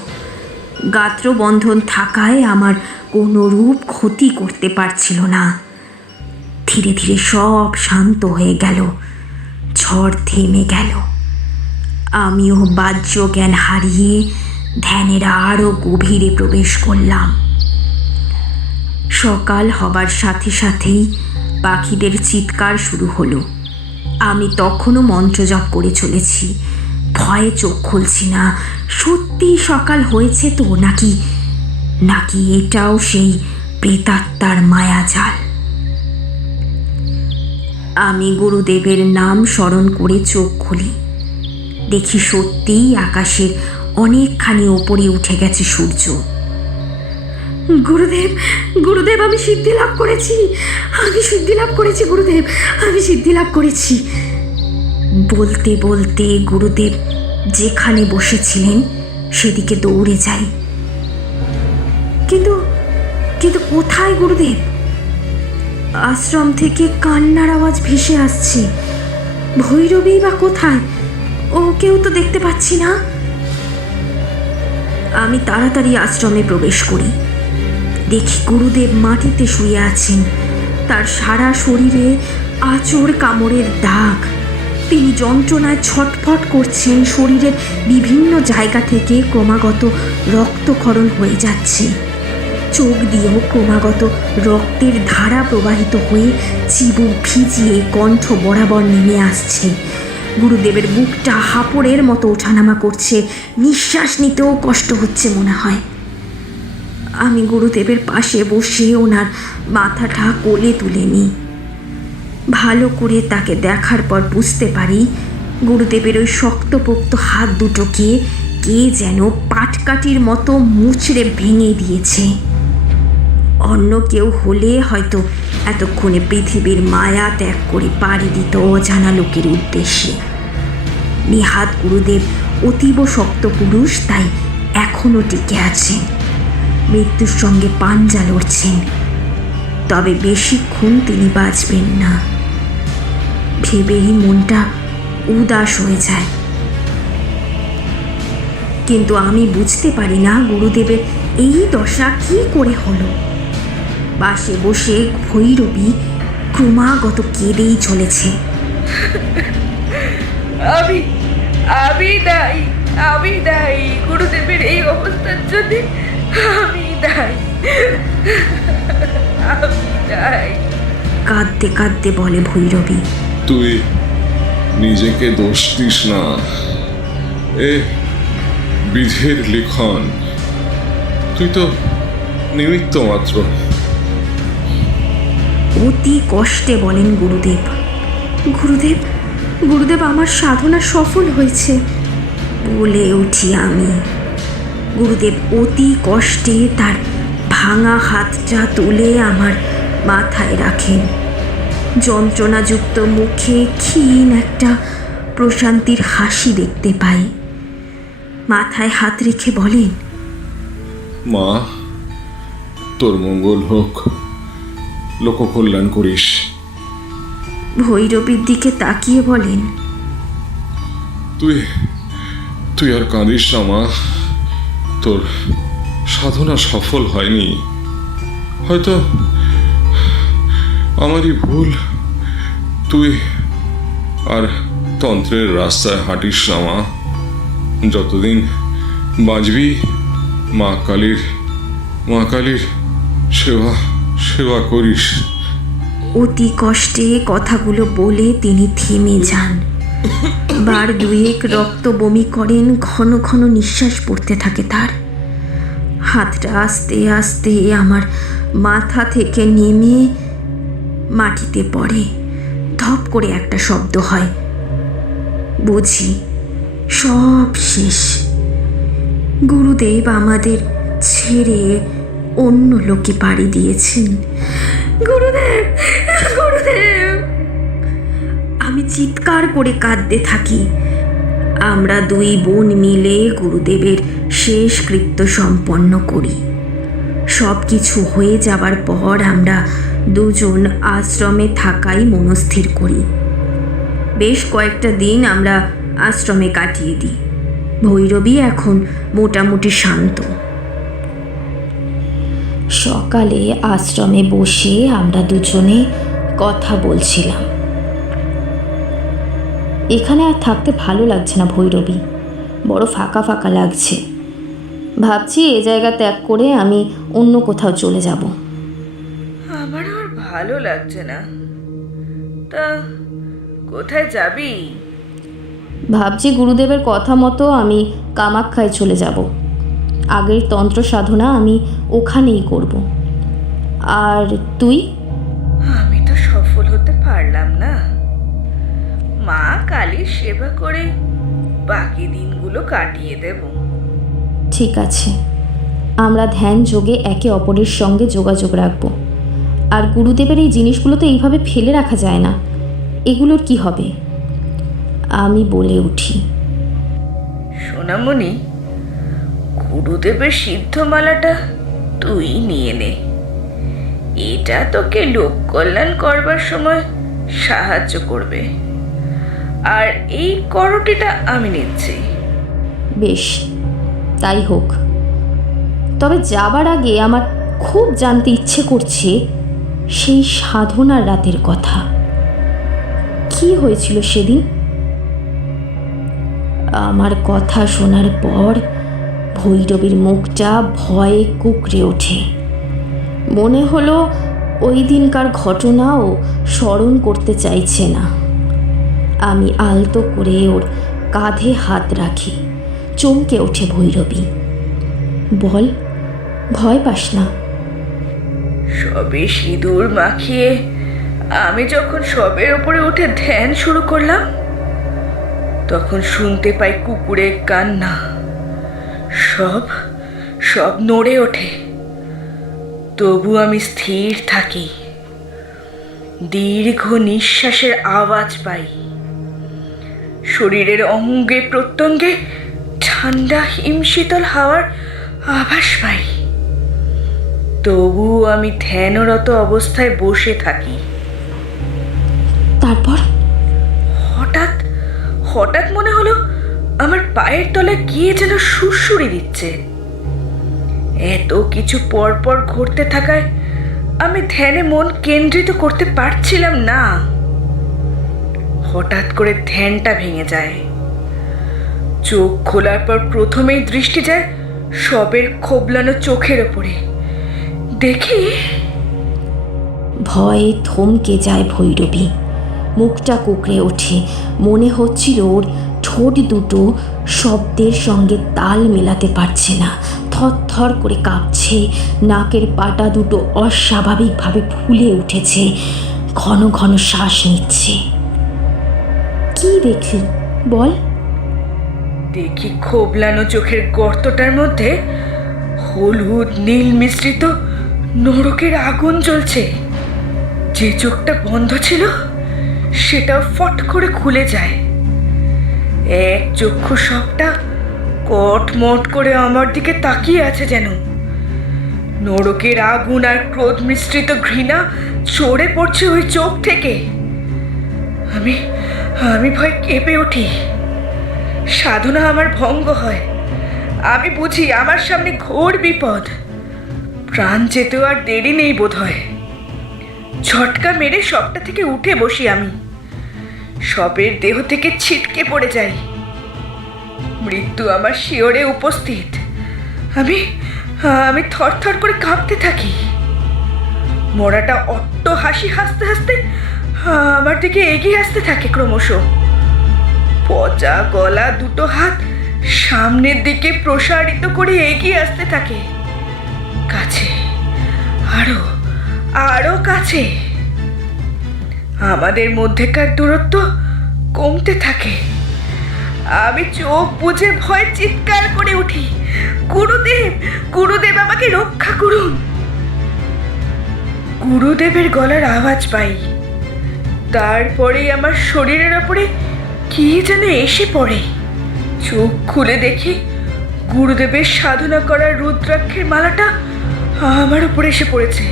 গাত্রবন্ধন থাকায় আমার কোনো রূপ ক্ষতি করতে পারছিল না। ধীরে ধীরে সব শান্ত হয়ে গেল। ঝড় থেমে গেল। আমিও বাহ্য জ্ঞান হারিয়ে ধ্যানের আরও গভীরে প্রবেশ করলাম। সকাল হবার সাথে সাথেই পাখিদের চিৎকার শুরু হলো। আমি তখনও মন্ত্র জপ করে চলেছি, ভয়ে চোখ খুলছি না। সত্যিই সকাল হয়েছে তো, নাকি নাকি এটাও সেই প্রেতাত্মার মায়াজাল? আমি গুরুদেবের নাম স্মরণ করে চোখ খুলি। দেখি সত্যিই আকাশের অনেকখানি ওপরে উঠে গেছে সূর্য। গুরুদেব, গুরুদেব, আমি সিদ্ধি লাভ করেছি, আমি সিদ্ধি লাভ করেছি গুরুদেব, আমি সিদ্ধি লাভ করেছি। বলতে বলতে গুরুদেব যেখানে বসেছিলেন সেদিকে দৌড়ে যাই। কিন্তু কিন্তু কোথায় গুরুদেব? আশ্রম থেকে কান্নার আওয়াজ ভেসে আসছে। ভৈরবী বা কোথায়? ওকেও তো দেখতে পাচ্ছি না। আমি তাড়াতাড়ি আশ্রমে প্রবেশ করি। দেখি গুরুদেব মাটিতে শুয়ে আছেন, তার সারা শরীরে আঁচড় কামড়ের দাগ। তিনি যন্ত্রণায় ছটফট করছেন, শরীরের বিভিন্ন জায়গা থেকে ক্রমাগত রক্তক্ষরণ হয়ে যাচ্ছে। চোখ দিয়েও ক্রমাগত রক্তের ধারা প্রবাহিত হয়ে চিবুক ভিজিয়ে কণ্ঠ বরাবর নেমে আসছে। গুরুদেবের বুকটা হাঁপড়ের মতো ওঠানামা করছে, নিঃশ্বাস নিতেও কষ্ট হচ্ছে মনে হয়। আমি গুরুদেবের পাশে বসে ওনার মাথাটা কোলে তুলে নিই। ভালো করে তাকে দেখার পর বুঝতে পারি গুরুদেবের ওই শক্তপোক্ত হাত দুটোকে কে যেন পাটকাঠির মতো মুচড়ে ভেঙে দিয়েছে। অন্য কেউ হলে হয়তো এতক্ষণে পৃথিবীর মায়া ত্যাগ করে পাড়ি দিত অজানা লোকের উদ্দেশ্যে। নিহাত গুরুদেব অতীব শক্ত পুরুষ, তাই এখনও টিকে আছেন, মৃত্যুর সঙ্গে পাঞ্জা লড়ছেন। তবে বেশিক্ষণ তিনি বাঁচবেন না ভেবেই মনটা উদাস হয়ে যায়। কিন্তু আমি বুঝতে পারি না গুরুদেবের এই দশা কি করে হলো। পাশে বসে ভৈরবী ক্রমাগত কেঁদেই চলেছে। আমি আমি দায়ী, আমি দায়ী, গুরুদেবের এই অবস্থার জন্য আমি দায়ী, আমি দায়ী। কাঁদতে কাঁদতে বলে ভৈরবী, তুই নিজেকে দোষ দিস না, এ বিধির লিখন, তুই তো নিমিত্ত মাত্র। অতি কষ্টে বলেন গুরুদেব, গুরুদেব, গুরুদেব, আমার সাধনা সফল হয়েছে বলে উঠি আমি। গুরুদেব অতি কষ্টে তার ভাঙা হাতটা তুলে আমার মাথায় রাখেন। যন্ত্রণাযুক্ত মুখে ক্ষীণ একটা প্রশান্তির হাসি দেখতে পাই। মাথায় হাত রেখে বলেন, মা, তোর মঙ্গল হোক, লোককল্যাণ করিস। ভৈরবীর দিকে তাকিয়ে বলেন, তুই তুই আর কাঁদিস না মা, তোর সাধনা সফল হয়নি, হয়তো আমারই ভুল। তুই আর তন্ত্রের রাস্তায় হাঁটিস না মা, যতদিন বাঁচবি মা কালীর সেবা সেবা করিস। অতি কষ্টে কথাগুলো বলে তিনি থেমে যান। বার দুয়েক রক্ত বমি করেন, ঘন ঘন নিঃশ্বাস পড়তে থাকে তার। হাতটা আস্তে আস্তে আমার মাথা থেকে নেমে মাটিতে পড়ে। ধপ করে একটা শব্দ হয়, বুঝি সব শেষ। গুরুদেব আমাদের ছেড়ে অন্য লোকে পাড়ি দিয়েছেন। গুরুদেব, গুরুদেব! আমি চিৎকার করে কাঁদতে থাকি। আমরা দুই বোন মিলে গুরুদেবের শেষ কৃত্য সম্পন্ন করি। সব কিছু হয়ে যাবার পর আমরা দুজন আশ্রমে থাকাই মনস্থির করি। বেশ কয়েকটা দিন আমরা আশ্রমে কাটিয়ে দিই। ভৈরবী এখন মোটামুটি শান্ত। সকালে আশ্রমে বসে আমরা দুজনে কথা বলছিলাম। এখানে আর থাকতে ভালো লাগছে না ভৈরবী, বড় ফাঁকা ফাঁকা লাগছে। ভাবছি এ জায়গা ত্যাগ করে আমি অন্য কোথাও চলে যাব। ভালো লাগছে না। তা কোথায় যাবি? ভাবছি গুরুদেবের কথা মতো আমি কামাখ্যায় চলে যাব। আগের তন্ত্র সাধনা আমি ওখানেই করব। আর তুই? আমি তো সফল হতে পারলাম না। মা কালীর সেবা করে বাকি দিনগুলো কাটিয়ে দেব। ঠিক আছে, আমরা ধ্যান যোগে একে অপরের সঙ্গে যোগাযোগ রাখব। আর গুরুদেবের এই জিনিসগুলো তো এইভাবে ফেলে রাখা যায় না। এগুলোর কি হবে? আমি বলে উঠি, সোনামণি, গুরুদেবের সিদ্ধমালাটা তুই নিয়ে নে। এটা তোকে লোক কল্যাণ করবার সময় সাহায্য করবে। আর এই করটিটা আমি নিচ্ছি। বেশ, তাই হোক। তবে যাবার আগে আমার খুব জানতে ইচ্ছে করছে সেই সাধনার রাতের কথা। কি হয়েছিল সেদিন? আমার কথা শোনার পর ভৈরবীর মুখটা ভয়ে কুঁকড়ে ওঠে। মনে হলো ওই দিনকার ঘটনাও স্মরণ করতে চাইছে না। আমি আলতো করে ওর কাঁধে হাত রাখি। চমকে ওঠে ভৈরবী। বল, ভয় পাস না। সবে সিঁদুর মাখিয়ে আমি যখন সবের উপরে উঠে ধ্যান শুরু করলাম, তখন শুনতে পাই কুকুরের কান্না। সব সব নড়ে ওঠে। তবু আমি স্থির থাকি। দীর্ঘ নিঃশ্বাসের আওয়াজ পাই। শরীরের অঙ্গে প্রত্যঙ্গে ঠান্ডা হিমশীতল হাওয়ার আভাস পাই। তবু আমি ধ্যানরত অবস্থায় বসে থাকি। তারপর হঠাৎ হঠাৎ মনে হলো আমার পায়ের তলায় গিয়ে যেন সুরসুরি দিচ্ছে। এত কিছু পরপর ঘটতে থাকায় আমি ধ্যানে মন কেন্দ্রিত করতে পারছিলাম না। হঠাৎ করে ধ্যানটা ভেঙে যায়। চোখ খোলার পর প্রথমেই দৃষ্টি যায় সবের খোবলানো চোখের ওপরে। দেখি ভয়ে থমকে যায় ভৈরবী। মুখটা কুঁকড়ে ওঠে। মনে হচ্ছিল ওর ঠোঁট দুটো শব্দের সঙ্গে তাল মেলাতে পারছে না। থরথর করে কাঁপছে। নাকের পাটা দুটো অস্বাভাবিকভাবে ফুলে উঠেছে। ঘন ঘন শ্বাস নিচ্ছে। কি দেখলি বল? দেখি খোবলানো চোখের গর্তটার মধ্যে হলুদ নীল মিশ্রিত নরকের আগুন জ্বলছে। যে চোখটা বন্ধ ছিল সেটাও ফট করে খুলে যায়। এক চক্ষু সবটা কটমট করে আমার দিকে তাকিয়ে আছে যেন। নরকের আগুন আর ক্রোধ মিশ্রিত ঘৃণা চড়ে পড়ছে ওই চোখ থেকে। আমি আমি ভয় কেঁপে উঠি। সাধনা আমার ভঙ্গ হয়। আমি বুঝি আমার সামনে ঘোর বিপদ। প্রাণ যেতেও আর দেরি নেই বোধ হয়। ঝটকা মেরে সবটা থেকে উঠে বসি আমি। সবের দেহ থেকে ছিটকে পড়ে যাই। মৃত্যু আমার শিয়রে উপস্থিত। আমি আমি থরথর করে কাঁপতে থাকি। মরাটা অট্ট হাসি হাসতে হাসতে আমার দিকে এগিয়ে আসতে থাকে ক্রমশ। পচা গলা দুটো হাত সামনের দিকে প্রসারিত করে এগিয়ে আসতে থাকে। কাছে, আরো আরো কাছে। আমাদের মধ্যেকার দূরত্ব কমতে থাকে। আমি চোখ বুজে ভয় চিৎকার করে উঠি, গুরুদেব, গুরুদেব, আমাকে রক্ষা করুন। গুরুদেবের গলার আওয়াজ পাই। তারপরেই আমার শরীরের ওপরে কি যেন এসে পড়ে। চোখ খুলে দেখি গুরুদেবের সাধনা করার রুদ্রাক্ষের মালাটা আমার উপরে এসে পড়েছে।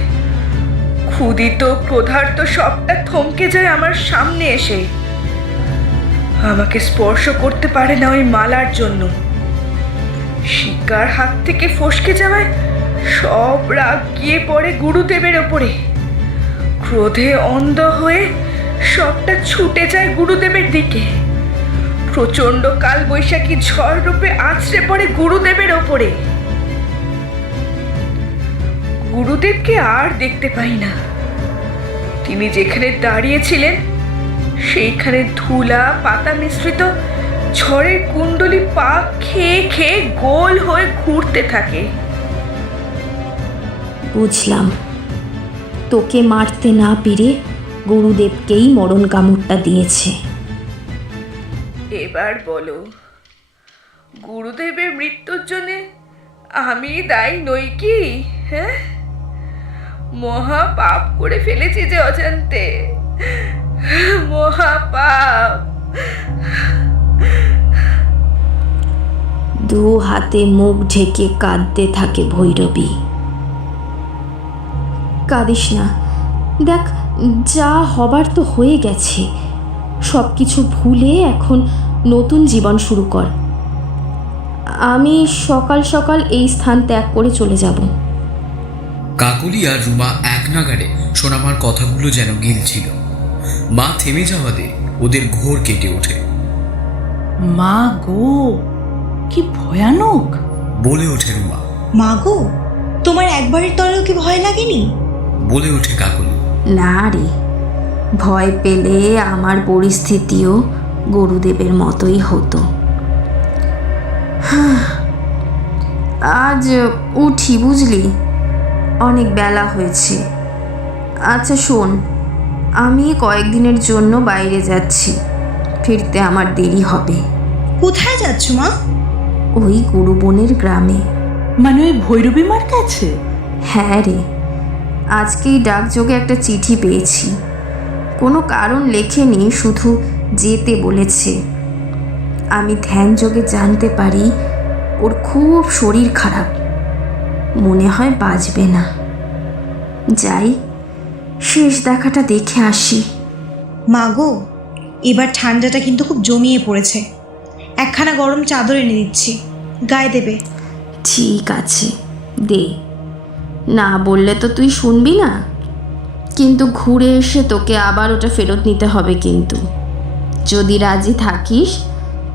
ক্ষুদিত ক্রোধার্ত সবটা থমকে যায় আমার সামনে এসে। আমাকে স্পর্শ করতে পারে না ওই মালার জন্য। শিকার হাত থেকে ফসকে যাওয়ায় সব রাগ গিয়ে পড়ে গুরুদেবের ওপরে। ক্রোধে অন্ধ হয়ে সবটা ছুটে যায় গুরুদেবের দিকে। প্রচণ্ড কালবৈশাখী ঝড় রূপে আছড়ে পড়ে গুরুদেবের ওপরে। গুরুদেবকে আর দেখতে পাই না। তিনি যেখানে দাঁড়িয়েছিলেন সেইখানে ধুলা পাতা মিশ্রিত ঝড়ের কুণ্ডলি পাক খেয়ে খেয়ে গোল হয়ে ঘুরতে থাকে। বুঝলাম, তোকে মারতে না পেরে গুরুদেবকেই মরণ কামড়টা দিয়েছে। এবার বলো, গুরুদেবের মৃত্যুর জন্যে আমি দায়ী নই কি? হ্যাঁ, মহা পাপ করে ফেলেছি যে অজান্তে, মহা পাপ। দু হাতে মুখ ঢেকে কাঁদতে থাকে ভৈরবী। কাঁদিস না, দেখ যা হবার তো হয়ে গেছে। সব কিছু ভুলে এখন নতুন জীবন শুরু কর। আমি সকাল সকাল এই স্থান ত্যাগ করে চলে যাব। কাকলি আর রুমা এক নাগাড়ে সোনামার কথাগুলো যেন গিলছিল। মা থেমে যাওয়াতে ওদের ঘোর কেটে ওঠে। মা গো, কি ভয়ানক! বলে ওঠে রুমা। মা গো, তোমার একবারের তলেও কি ভয় লাগেনি? বলে ওঠে কাকলি। না রে, ভয় পেলে আমার পরিস্থিতিও গুরুদেবের মতোই হতো। আজ উঠি, বুঝলি, অনেক বেলা হয়েছে। আচ্ছা শোন, আমি কয়েকদিনের জন্য বাইরে যাচ্ছি, ফিরতে আমার দেরি হবে। কোথায় যাচ্ছ মা? ওই গুরুবনের গ্রামে। মানে ওই ভৈরবী মার কাছে? হ্যাঁ রে, আজকেই ডাকযোগে একটা চিঠি পেয়েছি। কোনো কারণ লেখেনি, শুধু যেতে বলেছে। আমি ধ্যানযোগে জানতে পারি ওর খুব শরীর খারাপ, মনে হয় বাঁচবে না। যাই, শেষ দেখাটা দেখে আসি। মা গো, এবার ঠান্ডাটা কিন্তু খুব জমিয়ে পড়েছে। একখানা গরম চাদর এনে দিচ্ছি, গায়ে দেবে। ঠিক আছে, দে। না বললে তো তুই শুনবি না, কিন্তু ঘুরে এসে তোকে আবার ওটা ফেরত নিতে হবে। কিন্তু যদি রাজি থাকিস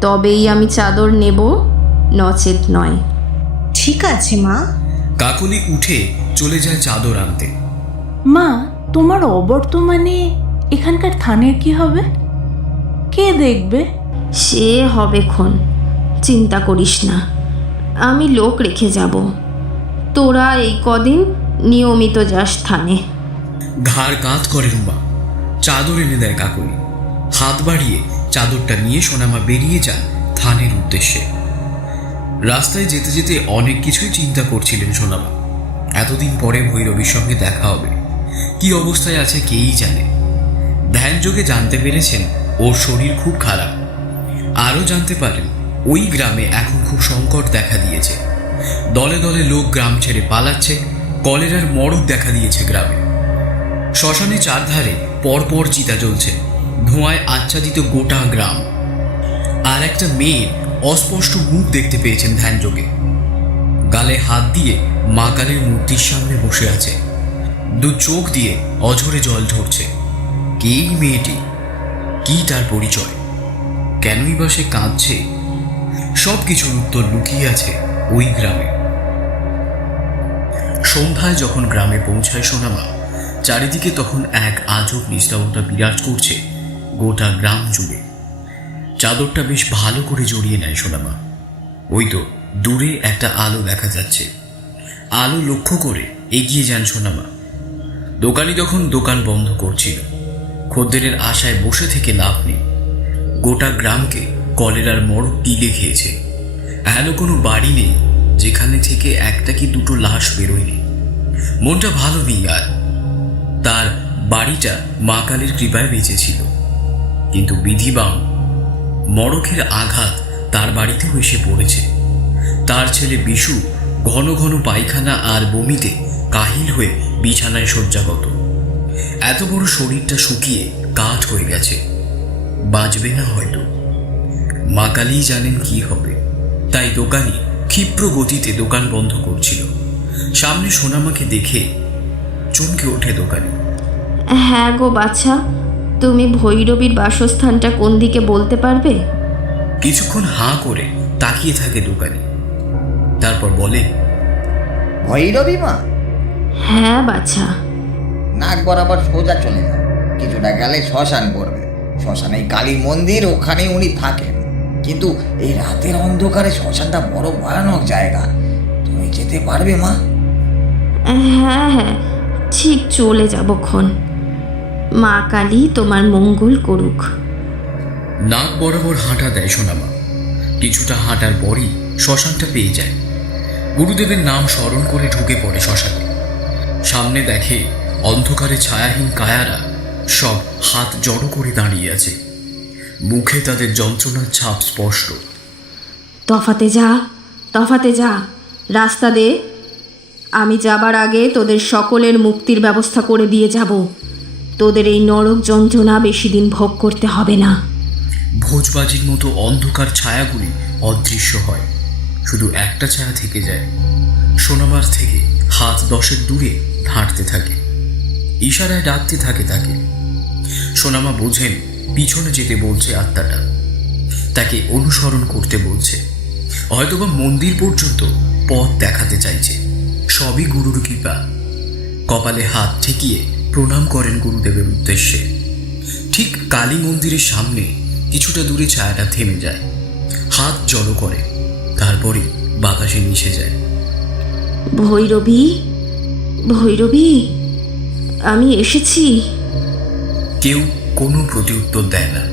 তবেই আমি চাদর নেব, নচেত নয়। ঠিক আছে মা। কাকলি উঠে চলে যায় চাদর আনতে। মা, তোমার অবর্তমানে এখানকার থানের কি হবে? কে দেখবে? সে হবে ক্ষণ, চিন্তা করিস না, আমি লোক রেখে যাব। তোরা এই কদিন নিয়মিত যাস থানে। ঘাড় কাঁধ করে রুমা। চাদর এনে দেয় কাকলি। হাত বাড়িয়ে চাদরটা নিয়ে সোনামা বেরিয়ে যান থানের উদ্দেশ্যে। রাস্তায় যেতে যেতে অনেক কিছুই চিন্তা করছিলেন সোনামা। এতদিন পরে ভৈরবীর সঙ্গে দেখা হবে, কি অবস্থায় আছে কেই জানে। ধ্যানযোগে জানতে পেরেছেন ওর শরীর খুব খারাপ। আরও জানতে পারেন ওই গ্রামে এখন খুব সংকট দেখা দিয়েছে। দলে দলে লোক গ্রাম ছেড়ে পালাচ্ছে। কলেরার মড়ক দেখা দিয়েছে গ্রামে। শ্মশানে চারধারে পরপর চিতা জ্বলছে, ধোঁয়ায় আচ্ছাদিত গোটা গ্রাম। আর একটা মেয়ের অস্পষ্ট মুখ দেখতে পেয়েছেন ধ্যানযোগে। গালে হাত দিয়ে মা কালীর মূর্তির সামনে বসে আছে, দু চোখ দিয়ে অঝরে জল ঝরছে। কেই মেয়েটি, কি তার পরিচয়, কেনই বা সে কাঁদছে? সব কিছুর উত্তর লুকিয়ে আছে ওই গ্রামে। সন্ধ্যায় যখন গ্রামে পৌঁছায় সোনামা, চারিদিকে তখন এক আজব নিস্তব্ধতা বিরাজ করছে গোটা গ্রাম জুড়ে। চাদরটা বেশ ভালো করে জড়িয়ে নেয় সোনামা। ওই তো দূরে একটা আলো দেখা যাচ্ছে। আলো লক্ষ্য করে এগিয়ে যান সোনামা। দোকানি তখন দোকান বন্ধ করছিল। খদ্দেরের আশায় বসে থেকে লাভ নেই। গোটা গ্রামকে কলেরার মড়ক গিলে খেয়েছে। এমন কোনো বাড়ি নেই যেখানে থেকে একটা কি দুটো লাশ বেরোয়নি। মনটা ভালো নেই আর। তার বাড়িটা মা কালীর কৃপায় বেঁচেছিল, কিন্তু বিধিবাম মড়কের আঘাত তার বাড়িতেও এসে পড়েছে। তার ছেলে বিশু ঘন ঘন পায়খানা আর বমিতে কাহিল হয়ে বিছানায় শয্যাগত। এত বড় শরীরটা শুকিয়ে কাঠ হয়ে গেছে, বাঁচবে না হয়তো। মা কালীই জানেন কি হবে। তাই দোকানি ক্ষিপ্র গতিতে দোকান বন্ধ করছিল। সামনে সোনামাকে দেখে চমকে ওঠে দোকানি। হ্যাঁ গো বাছা, তুমি ভৈরবীর বাসস্থানটা কোন দিকে বলতে পারবে? কিছুক্ষণ হাঁ করে তাকিয়ে থাকে দোকানি, তারপর বলে, ভৈরবী মা? হ্যাঁ বাছা। নাক বরাবর সোজা চলে যাও, কিছুটা গেলে শ্মশান পড়বে। শ্মশানে কালী মন্দির, ওখানেই উনি থাকেন। কিন্তু এই রাতের অন্ধকারে শ্মশানটা বড় ভয়ানক জায়গা, তুমি যেতে পারবে মা? হ্যাঁ হ্যাঁ, ঠিক চলে যাবক্ষণ। মা কালী তোমার মঙ্গল করুক। নাক বরাবর হাঁটা দেয় সোনামা। কিছুটা হাঁটার পরই শ্মশানটা পেয়ে যায়। গুরুদেবের নাম স্মরণ করে ঢুকে পড়ে শ্মশানে। সামনে দেখে অন্ধকারে ছায়াহীন কায়ারা সব হাত জড়ো করে দাঁড়িয়ে আছে। মুখে তাদের যন্ত্রণার ছাপ স্পষ্ট। তফাতে যা, তফাতে যা, রাস্তা দে। আমি যাবার আগে তোদের সকলের মুক্তির ব্যবস্থা করে দিয়ে যাব। তোদের এই নরক যন্ত্রণা বেশি দিন ভোগ করতে হবে না। ভোজবাজির মতো অন্ধকার ছায়াগুলি অদৃশ্য হয়, শুধু একটা ছায়া থেকে যায়। সোনামার থেকে হাত 10 দূরে হাঁটতে থাকে, ইশারায় ডাকতে থাকে তাকে। সোনামা বোঝেন পিছনে যেতে বলছে আত্মাটা, তাকে অনুসরণ করতে বলছে, হয়তোবা মন্দির পর্যন্ত পথ দেখাতে চাইছে। সবই গুরুর কৃপা। কপালে হাত ঠেকিয়ে প্রণাম করেন গুরুদেবের উদ্দেশ্যে। ঠিক কালী মন্দিরের সামনে কিছুটা দূরে ছায়াটা থেমে যায়, হাত জড়ো করে, তারপরে বাতাসে মিশে যায়। ভৈরবী, ভৈরবী, আমি এসেছি। কেউ কোনো প্রতিউত্তর দেয় না।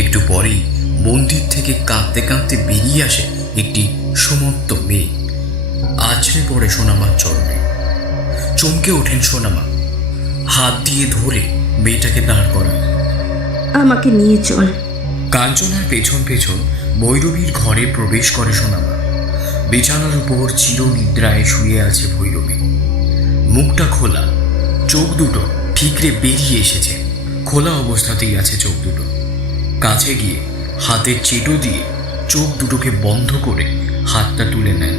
একটু পরেই মন্দির থেকে কাঁদতে কাঁদতে বেরিয়ে আসে একটি সমর্থ মেয়ে। আছড়ে পড়ে সোনামার চরণে। চমকে ওঠেন সোনামা, হাত দিয়ে ধরে মেয়েটাকে দাঁড় করান। আমাকে নিয়ে চল। কাঞ্চনার পেছন পেছন ভৈরবীর ঘরে প্রবেশ করে সোনামা। বিছানার উপর চিরনিদ্রায় শুয়ে আছে ভৈরবী। মুখটা খোলা, চোখ দুটো ঠিকরে বেরিয়ে এসেছে। খোলা অবস্থাতেই আছে চোখ দুটো। কাছে গিয়ে হাতের চেটো দিয়ে চোখ দুটোকে বন্ধ করে হাতটা তুলে নেন।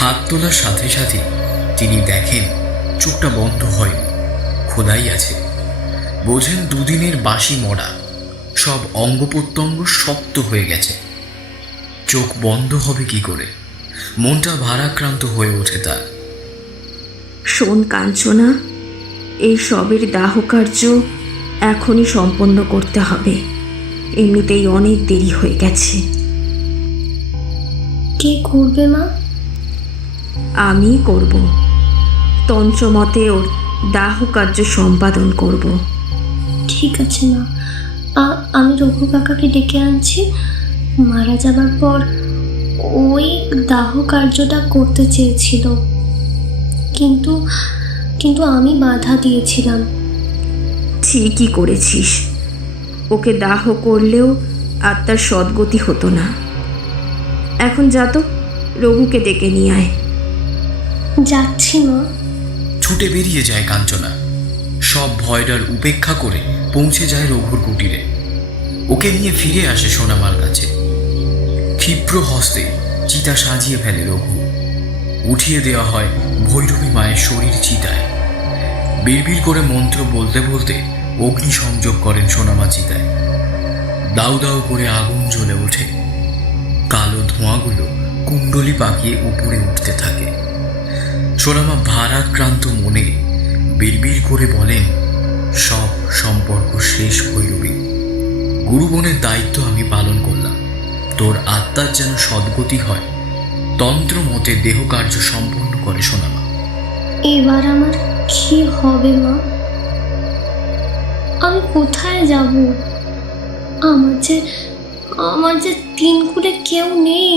হাত তোলার সাথে সাথে তিনি দেখেন চোখটা বন্ধ হয়নি, খোলাই আছে। বোঝেন দুদিনের বাসি মরা, সব অঙ্গ প্রত্যঙ্গ শক্ত হয়ে গেছে। চোখ বন্ধ হবে কি করে? মনটা ভারাক্রান্ত হয়ে ওঠে তার। শোন কাঞ্চনা, এই সবের দাহ কার্য এখনই সম্পন্ন করতে হবে। এমনিতেই অনেক দেরি হয়ে গেছে। কে করবে মা? আমি করব। তন্ত্রমতে ওর দাহ কার্য সম্পাদন করব। ঠিক আছে মা, আমি রঘু কাকাকে ডেকে আনছি। মারা যাবার পর ওই দাহ কার্যটা করতে চেয়েছিল, কিন্তু কিন্তু আমি বাধা দিয়েছিলাম। ঠিকই করেছিস। ওকে দাহ করলেও আত্মার সদ্গতি হতো না। এখন যা তো, রঘুকে ডেকে নিয়ে আয়। যাচ্ছি মা। ছুটে বেরিয়ে যায় কাঞ্চনা। সব ভয়ডার উপেক্ষা করে পৌঁছে যায় রঘুর কুটিরে। ওকে নিয়ে ফিরে আসে সোনামার কাছে। ক্ষিপ্র হস্তে চিতা সাজিয়ে ফেলে রঘু। উঠিয়ে দেওয়া হয় ভৈরবী মায়ের শরীর চিতায়। বিড়বিড় করে মন্ত্র বলতে বলতে অগ্নি সংযোগ করেন সোনামা চিতায়। দাউ দাউ করে আগুন জ্বলে ওঠে। কালো ধোঁয়াগুলো কুণ্ডলি পাকিয়ে উপরে উঠতে থাকে। সোনামা ভারাক্রান্ত মনে বিড়বিড় করে বলেন, সব সম্পর্ক শেষ ভৈরবী। গুরুবনের দায়িত্ব আমি পালন করলাম। তোর আত্মার যেন সদ্গতি হয়, তন্ত্র মতে দেহ কার্য সম্পন্ন করে সোনামা। এবার আমার কি হবে মা? আমি কোথায় যাব? আমার যে তিন কুলে কেউ নেই।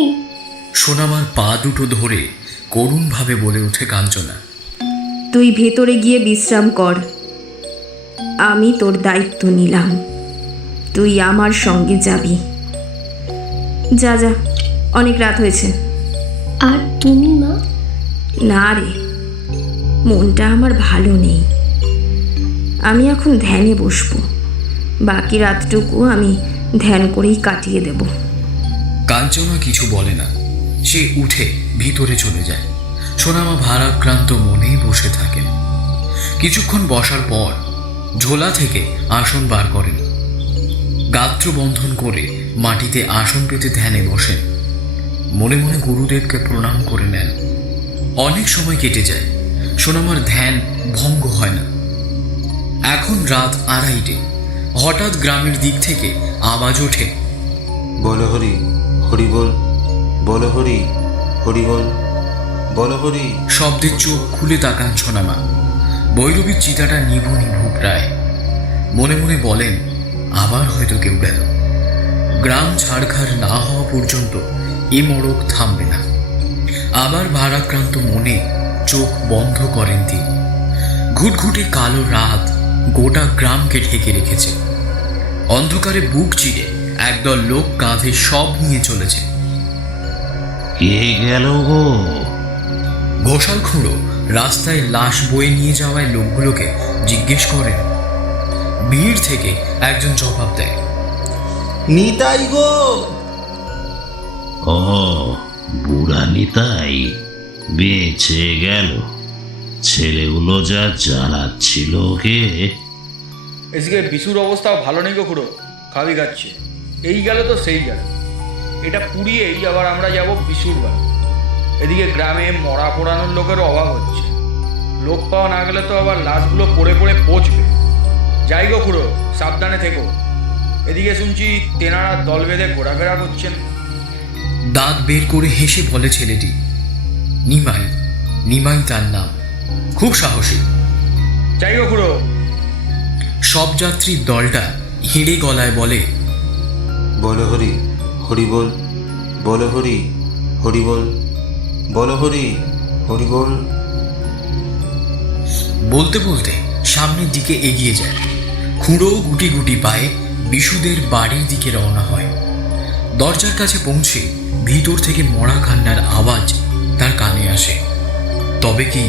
সোনামার পা দুটো ধরে করুণভাবে বলে ওঠে কাঞ্চনা, তুই ভেতরে গিয়ে বিশ্রাম কর। আমি তোর দায়িত্ব নিলাম। তুই আমার সঙ্গে যাবি। যা যা, অনেক রাত হয়েছে। আর তুমি মা? না রে, মনটা আমার ভালো নেই। আমি এখন ধ্যানে বসবো। বাকি রাতটুকু আমি ধ্যান করেই কাটিয়ে দেব। কাঞ্চনা কিছু বলে না। সে উঠে ভিতরে চলে যায়। সোনামা ভারাক্রান্ত মনেই বসে থাকেন। কিছুক্ষণ বসার পর ঝোলা থেকে আসন বার করেন। গাত্র বন্ধন করে মাটিতে আসন পেতে ধ্যানে বসেন। মনে মনে গুরুদেবকে প্রণাম করে নেন। অনেক সময় কেটে যায়। সোনামার ধ্যান ভঙ্গ হয় না। এখন রাত 2:30। হঠাৎ গ্রামের দিক থেকে আওয়াজ ওঠে, বলো হরি, হরি বল, বলো হরি, হরি বল, বলো হরি। শব্দে চোখ খুলে তাকান সোনামা। ভৈরবীর চিতাটা নিভু নিভু প্রায়। মনে মনে বলেন, আবার হয়তো কেউ গেল। গ্রাম ছাড়খাড় না হওয়া পর্যন্ত এ মড়ক থামবে না। আবার ভারাক্রান্ত মনে চোখ বন্ধ করেন তিনি। ঘুটঘুটে কালো রাত গোটা গ্রামকে ঢেকে রেখেছে। অন্ধকারে বুক চিরে একদল লোক কাঁধে সব নিয়ে চলেছে। কে গেল গো? ঘোষাল খুঁড়ো রাস্তায় লাশ বয়ে নিয়ে যাওয়ায় লোকগুলোকে জিজ্ঞেস করেন। ভিড় থেকে একজন জবাব দেয়, নিতাই গো। ও, বুড়া নিতাই বেঁচে গেল। ছেলেগুলো যা জ্বালাচ্ছিল ওকে। এদিকে বিশুর অবস্থাও ভালো নেই গো খুড়ো, খাবি খাচ্ছে। এই গেল তো সেই গেল। এটা পুড়িয়েই আবার আমরা যাব বিশুর বাড়ি। এদিকে গ্রামে মরা পোড়ানোর লোকেরও অভাব হচ্ছে। লোক পাওয়া না গেলে তো আবার লাশগুলো পড়ে পড়ে পচবে। যাই গো খুড়ো, সাবধানে থেকো। এদিকে শুনছি তেনারা দল বেঁধে ঘোরাফেরা করছেন। দাঁত বের করে হেসে বলে ছেলেটি। নিমাই, নিমাই তার নাম। খুব সাহসী। যাই গো খুড়ো। সব যাত্রীর দলটা হেঁড়ে গলায় বলে, বলো হরি, হরি বল, বলো হরি, হরি বল, বলো হরি, হরি বল। বলতে বলতে সামনের দিকে এগিয়ে যায়। খুঁড়ো গুটি গুটি পায়ে বিশুদের বাড়ির দিকে রওনা হয়। দরজার কাছে পৌঁছে ভিতর থেকে মরা কান্নার আওয়াজ তার কানে আসে। তবে কি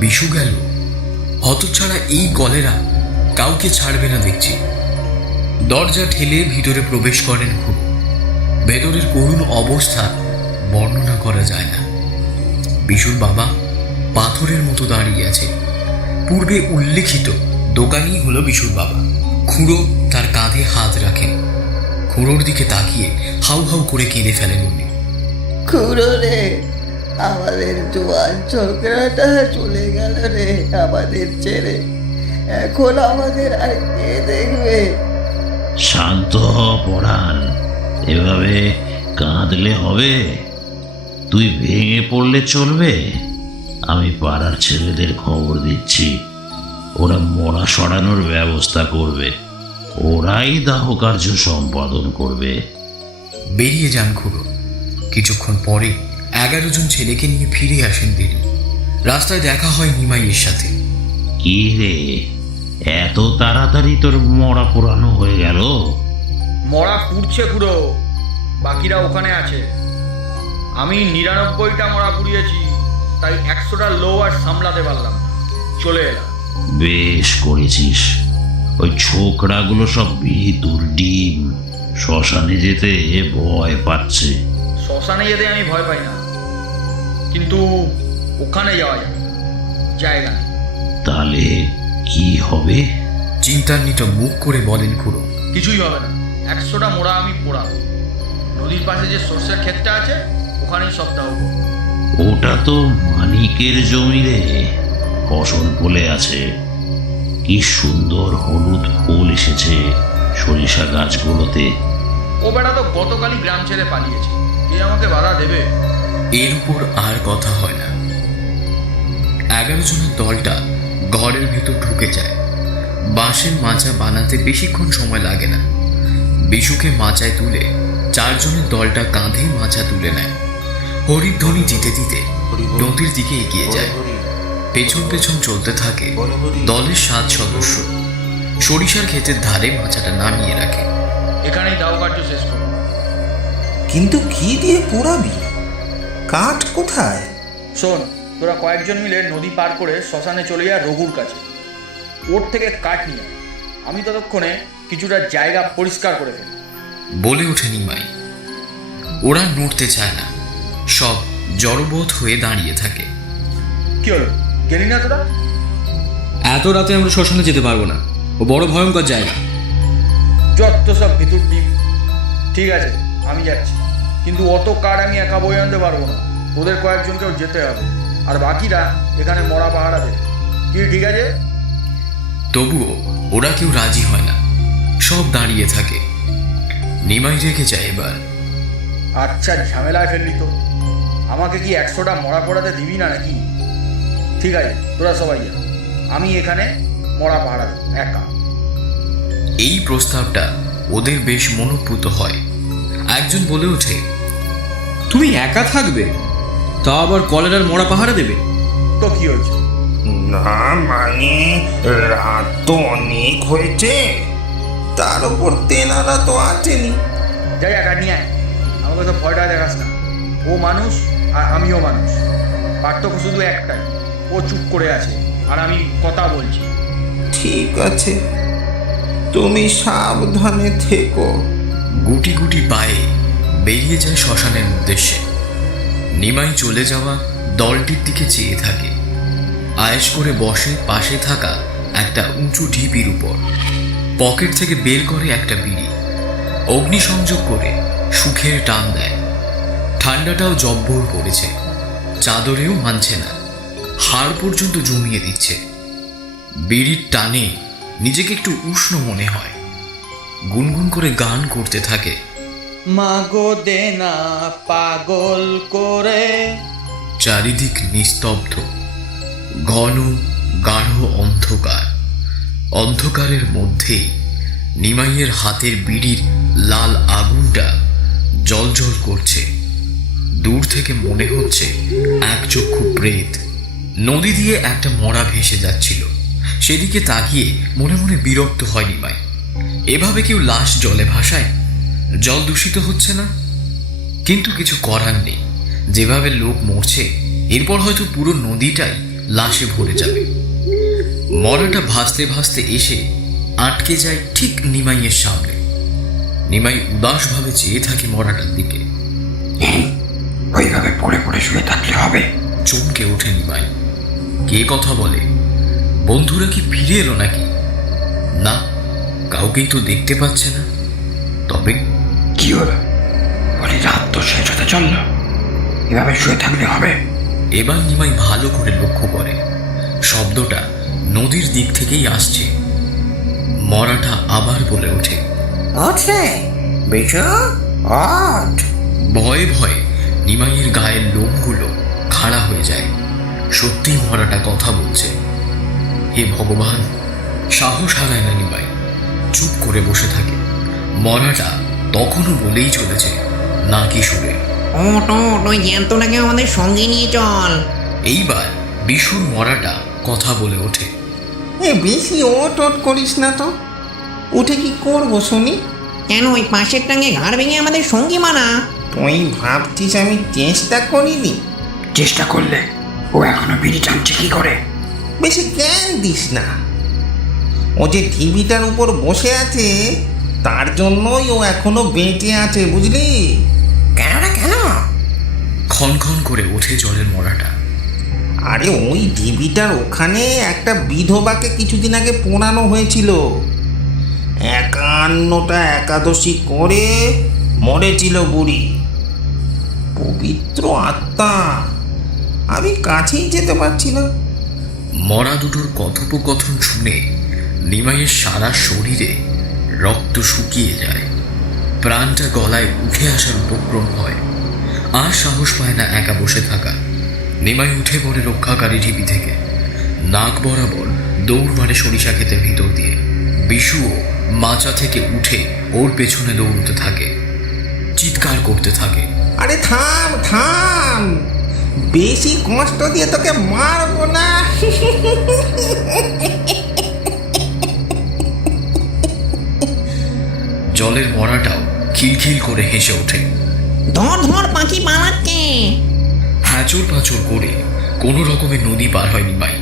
বিশু গেল? হতচ্ছাড়া এই গলেরা কাউকে ছাড়বে না দেখছি। দরজা ঠেলে ভিতরে প্রবেশ করেন খুঁড়ো। ভেতরের করুণ অবস্থা বর্ণনা করা যায় না। বিশুর বাবা পাথরের মতো দাঁড়িয়ে আছে। পূর্বে উল্লেখিত দোকানই হলো বিশুর বাবা। খুঁড়ো তার কাঁধে হাত রাখেন। খুঁড়োর দিকে তাকিয়ে হাউ হাউ করে কেঁদে ফেলেন উনি। খুড়ো রে, আমাদের জোয়ান ছোকরাটা চলে গেল রে আমাদের ছেড়ে। এখন আমাদের আর কে দেখবে? শান্ত হ পরাণ, এভাবে কাঁদলে হবে? তুই ভেঙে পড়লে চলবে? আমি পাড়ার ছেলেদের খবর দিচ্ছি, ওরা মরা সরানোর ব্যবস্থা করবে। ওরাই দাহ কার্য সম্পাদন করবে। বেরিয়ে যান খুঁড়ো। কিছুক্ষণ পরে 11 জন ছেলেকে নিয়ে ফিরে আসেন তিনি। রাস্তায় দেখা হয় নিমাইয়ের সাথে। কি রে, এত তাড়াতাড়ি তোর মরা পোড়ানো হয়ে গেল? মরা পুড়ছে খুড়ো, বাকিরা ওখানে আছে। আমি 99টা মরা পুড়িয়েছি, তাই 100টা লো আর সামলাতে পারলাম। চলে এলাম। বেশ করেছিস। ওই ছোকরাগুলো সব ভিতুর ডিম, শ্মশানে যেতে ভয় পাচ্ছে। শ্মশানে যেতে আমি ভয় পাই না, কিন্তু ওখানে যাওয়া যাবে জায়গা নেই। তাহলে কি হবে? চিন্তান্বিত মুখ করে বলেন খুঁড়ো। কিছুই হবে না, 100টা মোড়া আমি পোড়াবো। নদীর পাশে যে সর্ষের ক্ষেতটা আছে ওখানেই সব দাও। ওটা তো মানিকের জমি রে, ফসল ফলে আছে। কি সুন্দর হলুদ ফুল এসেছে সরিষা গাছগুলোতে। ও বেটা তো গতকালই গ্রাম ছেড়ে পালিয়েছে, কে আমাকে বাধা দেবে? এর উপর আর কথা হয় না। 11 জনের দলটা ঘরের ভেতর ঢুকে যায়। বাঁশের মাচা বানাতে বেশিক্ষণ সময় লাগে না। বিশুকে মাচায় তুলে 4 জনের দলটা কাঁধে মাচা তুলে নেয়। হরিধ্বনি দিতে দিতে নদীর দিকে এগিয়ে যায়। পেছন পেছন চলতে থাকে দলের 7 সদস্য। সরিষার ক্ষেতের ধারে মাচাটা নামিয়ে রাখে। এখানেই দাও কার্য শেষ করো। কিন্তু কি দিয়ে পোড়াবি? কাঠ কোথায়? শোন, তোরা কয়েকজন মিলে নদী পার করে শ্মশানে চলে যা রঘুর কাছে। ওর থেকে কাঠ নিয়ে আমি ততক্ষণে কিছুটা জায়গা পরিষ্কার করে ফেলি। বলে ওঠে নিমাই। ওরা নড়তে চায় না, সব জড়বোধ হয়ে দাঁড়িয়ে থাকে। কি হলো, গেলি না তোরা? এত রাতে আমরা শ্মশানে যেতে পারবো না, ও বড় ভয়ঙ্কর জায়গা। যত সব ভিতর ডিম। ঠিক আছে, আমি যাচ্ছি, কিন্তু অত কাঠ আমি একা বয়ে আনতে পারবো না। তোদের কয়েকজনকেও যেতে হবে। আর বাকিরা এখানে মরা পাহারা দেবে। কি ঠিক আছে? তবুও ওরা কেউ রাজি হয় না, সব দাঁড়িয়ে থাকে। নিমাই রেখে যায় এবার। আচ্ছা, ঝামেলায় ফেললি তো। আমাকে কি 100টা মরা পড়াতে দিবি না নাকি? ঠিক আছে, তোরা সবাই যা, আমি এখানে মরা পাহারা দেবো একা। এই প্রস্তাবটা ওদের বেশ মনোপুত হয়। একজন বলে ওঠে, তুমি একা থাকবে, তা আবার কলেরার মরা পাহারা দেবে? তো কি হয়েছে? না মানে রাত তো অনেক হয়েছে, তার উপর তেনারা তো আছেনি। যাই একা নিয়ে আয়, আমাকে তো ভয়টা দেখাস না। ও মানুষ আর আমিও মানুষ, পার্থক্য শুধু একটাই, ও চুপ করে আছে আর আমি কথা বলছি। ঠিক আছে, তুমি সাবধানে থেকো। গুটি গুটি পায়ে বেরিয়ে যায় শ্মশানের উদ্দেশ্যে। নিমাই চলে যাওয়া দলটির দিকে চেয়ে থাকে। আয়েশ করে বসে পাশে থাকা একটা উঁচু ঢিপির উপর। পকেট থেকে বের করে একটা বিড়ি, অগ্নিসংযোগ করে সুখের টান দেয়। ঠান্ডাটাও জব্বর পড়েছে, চাদরেও মানছে না, হাড় পর্যন্ত জমিয়ে দিচ্ছে। বিড়ির টানে নিজেকে একটু উষ্ণ মনে হয়। গুনগুন করে গান করতে থাকে, মাগো দেনা পাগল করে। চারিদিক নিস্তব্ধ, ঘন গাঢ় অন্ধকার। অন্ধকারের মধ্যেই নিমাইয়ের হাতের বিড়ির লাল আগুনটা জ্বলজ্বল করছে। দূর থেকে মনে হচ্ছে এক চক্ষু প্রেত। নদী দিয়ে একটা মরা ভেসে যাচ্ছিল, সেদিকে তাকিয়ে মনে মনে বিরক্ত হয় নিমাই। এভাবে কেউ লাশ জলে ভাসায়? জল দূষিত হচ্ছে না? কিন্তু কিছু করার নেই, যেভাবে লোক মরছে এরপর হয়তো পুরো নদীটাই লাশে ভরে যাবে। মরাটা ভাসতে ভাসতে এসে আটকে যায় ঠিক নিমাইয়ের সামনে। নিমাই উদাসভাবে চেয়ে থাকে মরাটার দিকে। ওইভাবে পড়ে পড়ে শুয়ে থাকলে হবে? চমকে ওঠে নিমাই। কে কথা বলে? বন্ধুরা কি ফিরে এলো নাকি? না, কাউকেই তো দেখতে পাচ্ছে না। তবে কি হলো? বলি রাত তো শেষ হতে চলল, এভাবে শুয়ে থাকলে হবে? এবার নিমাই ভালো করে লক্ষ্য করে শব্দটা নদীর দিক থেকেই আসছে। মরাটা আবার বলে ওঠে, ভয়ে ভয়ে নিমাইয়ের গায়ের লোমগুলো খাড়া হয়ে যায়। সত্যি মরাটা কথা বলছে। হে ভগবান! সাহস হারায় না নিমাই, চুপ করে বসে থাকে। মরাটা তখনও বলেই চলেছে না কি সুরে, ওই জ্যান্তটাকে আমাদের সঙ্গে নিয়ে চল। এইবার বিশুর মরাটা কথা বলে ওঠে, বেশি ওট করিস না তো, উঠে কি করবো শুনি? কেন, ওই পাশের টাঙ্গে ঘাড় ভেঙে আমাদের সঙ্গী মানা। তুই ভাবছিস আমি চেষ্টা করিনি? চেষ্টা করলে ও এখনো বিড়ি টানছে কি করে? বেশি জ্ঞান দিস না। ও যে টিভিটার উপর বসে আছে তার জন্যই ও এখনো বেঁচে আছে, বুঝলি? কেন? ক্ষণ ক্ষণ করে ওঠে জলের মরাটা। আরে ওই ঢিবিটার ওখানে একটা বিধবাকে কিছুদিন আগে পোড়ানো হয়েছিল। 51টা একাদশী করে মরেছিল বুড়ি। পবিত্র আত্মা, আমি কাছেই যেতে পারছি না। মরা দুটোর কথোপকথন শুনে নিমাইয়ের সারা শরীরে রক্ত শুকিয়ে যায়। প্রাণটা গলায় উঠে আসার উপক্রম হয়। আর সাহস পায় না একা বসে থাকা। নিমাই উঠে পড়ে রক্ষাকারী ঢিপি থেকে। নাক বরাবর দৌড় মারে সরিষা ক্ষেতের ভিতর দিয়ে। বিশুও মাচা থেকে উঠে ওর পেছনে দৌড়তে থাকে, চিৎকার করতে থাকে, আরে থাম থাম, বেশি কষ্ট দিয়ে তোকে মারবো না। জলের মরাটাও খিলখিল করে হেসে ওঠে। ধর পাখি পালাচ্ছে। হ্যাঁচড় পাঁচড় করে কোনো রকমে নদী পার হয় নিমাই।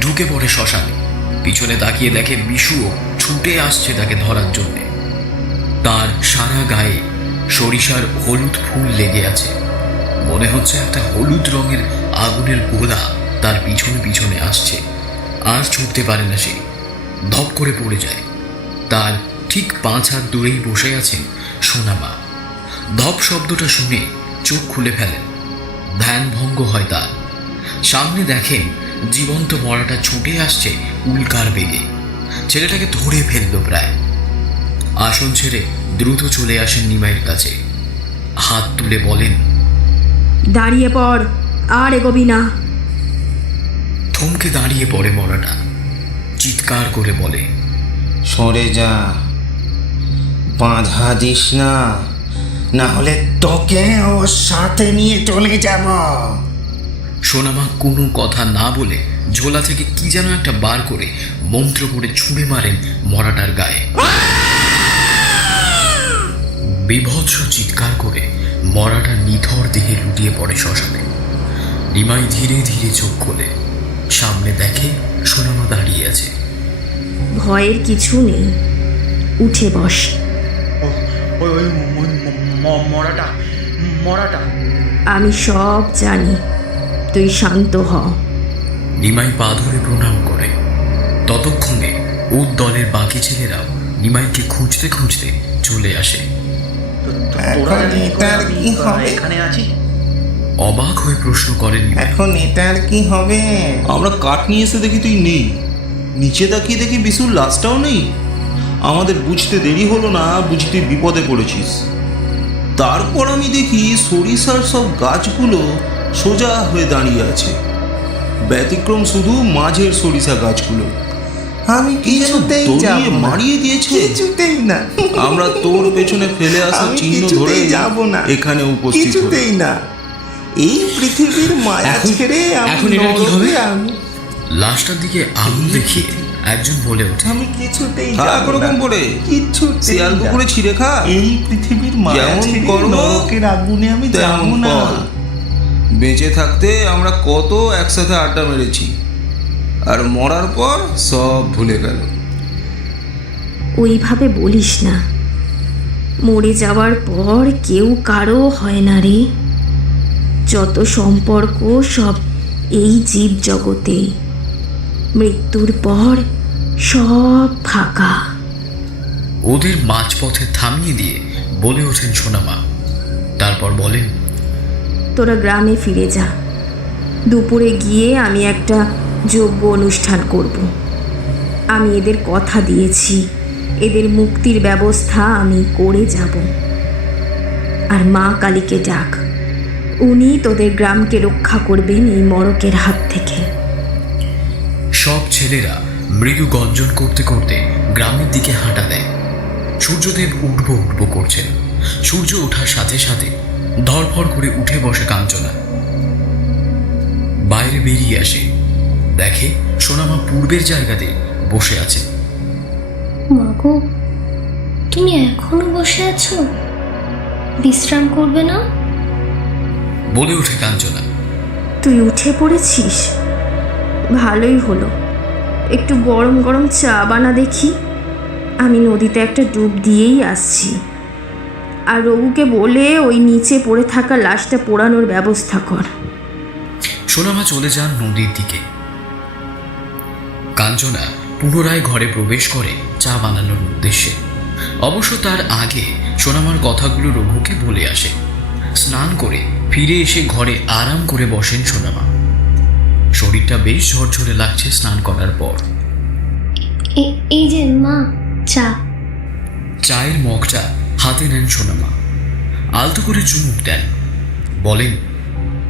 ঢুকে পড়ে শ্মশানে। পিছনে তাকিয়ে দেখে বিশুও ছুটে আসছে তাকে ধরার জন্যে। তার সারা গায়ে সরিষার হলুদ ফুল লেগে আছে। মনে হচ্ছে একটা হলুদ রঙের আগুনের গোলা তার পিছনে পিছনে আসছে। আর ছুটতে পারে না সে, ধপ করে পড়ে যায়। তার ঠিক 5 হাত দূরেই বসে আছেন সোনামা। ধপ শব্দটা শুনে চোখ খুলে ফেলেন। ধ্যান ভঙ্গ হয় তার। সামনে দেখেন জীবন্ত মরাটা ছুটে আসছে উল্কার বেগে। ছেলেটাকে ধরে ফেলল প্রায়। আসন ছেড়ে দ্রুত চলে আসেন নিমাইয়ের কাছে, হাত তুলে বলেন, দাঁড়িয়ে পড়, আর এগোবি না। থমকে দাঁড়িয়ে পড়ে মরাটা, চিৎকার করে বলে, সরে যা, বাঁধা দিস না, না হলে তোকে ওর সাথে নিয়ে চলে যাব। সোনামা কোনো কথা না বলে ঝোলা থেকে কি যেন একটা বার করে মন্ত্র করে ছুঁড়ে মারেন মরাটার গায়ে। বিভৎস চিৎকার করে মরাটা নিথর দেহে লুটিয়ে পড়ে শ্মশানে। নিমাই ধীরে ধীরে চোখ খোলে, সামনে দেখে সোনামা দাঁড়িয়ে আছে। ভয়ের কিছু নেই, উঠে বস। ওই ওই মরাটা মরাটা আমি সব জানি, তুই শান্ত হ। নিমাই পা ধরে প্রণাম করে। ততক্ষণে ওর দলের বাকি ছেলেরাও নিমাইকে খুঁজতে খুঁজতে চলে আসে। এখন এটার কি হবে? এখানে আছি। অবাক হয়ে প্রশ্ন করেন, এখন এটার কি হবে? আমরা কাঠ নিয়ে এসে দেখি তুই নেই, নিচে তাকিয়ে দেখি বিশুর লাশটাও নেই। আমাদের বুঝতে দেরি হলো না, বুঝি তুই বিপদে পড়েছিস। তারপর আমি দেখি সরিষার সব গাছগুলো সোজা হয়ে দাঁড়িয়ে আছে, ব্যতিক্রম শুধু মাঝের সরিষা গাছগুলো। আমি কিছুতেই যাব না, মারিয়ে দিয়েছে। কিছুতেই না। আমরা তোর পেছনে ফেলে আসা আমি চিহ্ন ধরে কিছুতেই যাব না, এখানে উপস্থিত হই। কিছুতেই না। এই পৃথিবীর মায়া ছেড়ে এখন এটা কি হবে? লাশটার দিকে আঙুল দেখিয়ে একজন বলে ওঠে, আমি কিছুতেই খা যাব কোরকম না, করে কিছুতেই শিয়াল না। কুকুরে ছিঁড়ে খা। এই পৃথিবীর মায়া যেমন ছেড়ে কর্ম, নরকের আগুনে আমি যাব তেমন না। ফল। বেঁচে থাকতে আমরা কত একসাথে আড্ডা মেরেছি, আর মরার পর সব ভুলে গেল। ওইভাবে বলিস না, মরে যাওয়ার পর কেউ কারো হয় না রে। যত সম্পর্ক সব এই জীব জগতে, মৃত্যুর পর সব ফাঁকা। ওদের মাঝপথে থামিয়ে দিয়ে বলে ওঠেন সোনামা। তারপর বলেন, তোরা গ্রামে ফিরে যা, দুপুরে গিয়ে আমি একটা যজ্ঞ অনুষ্ঠান করব। আমি এদের কথা দিয়েছি, এদের মুক্তির ব্যবস্থা আমি করে যাব। আর মা কালীকে ডাক, উনি তোদের গ্রামকে রক্ষা করবেন এই মড়কের হাত থেকে। সব ছেলেরা মৃদু গর্জন করতে করতে গ্রামের দিকে হাঁটা দেয়। সূর্যদেব উঠবো উঠবো করছেন। সূর্য ওঠার সাথে সাথে ধরফর করে উঠে বসে কাঞ্চনা। বাইরে বেরিয়ে আসে, দেখে সোনামা পূর্বের জায়গাতে বসে আছে। মাগো, তুমি এখনো বসে আছো? বিশ্রাম করবে না? বলে ওঠে কাঞ্চনা। তুই উঠে পড়েছিস, ভালোই হলো। একটু গরম গরম চা বানা দেখি, আমি নদীতে একটা ডুব দিয়েই আসছি। আর রঘুকে বলে ওই নিচে পড়ে থাকা লাশটা পোড়ানোর ব্যবস্থা কর। সোনামা চলে যান নদীর দিকে। কাঞ্চনা পুনরায় ঘরে প্রবেশ করে চা বানানোর উদ্দেশ্যে। অবশ্য তার আগে সোনামার কথাগুলো রঘুকে বলে আসে। স্নান করে ফিরে এসে ঘরে আরাম করে বসেন সোনামা। শরীরটা বেশ ঝরঝরে লাগছে স্নান করার পর। এই যে মা, চা। চায়ের মগটা হাতে নেন সোনামা, আলতো করে চুমুক দেন, বলেন,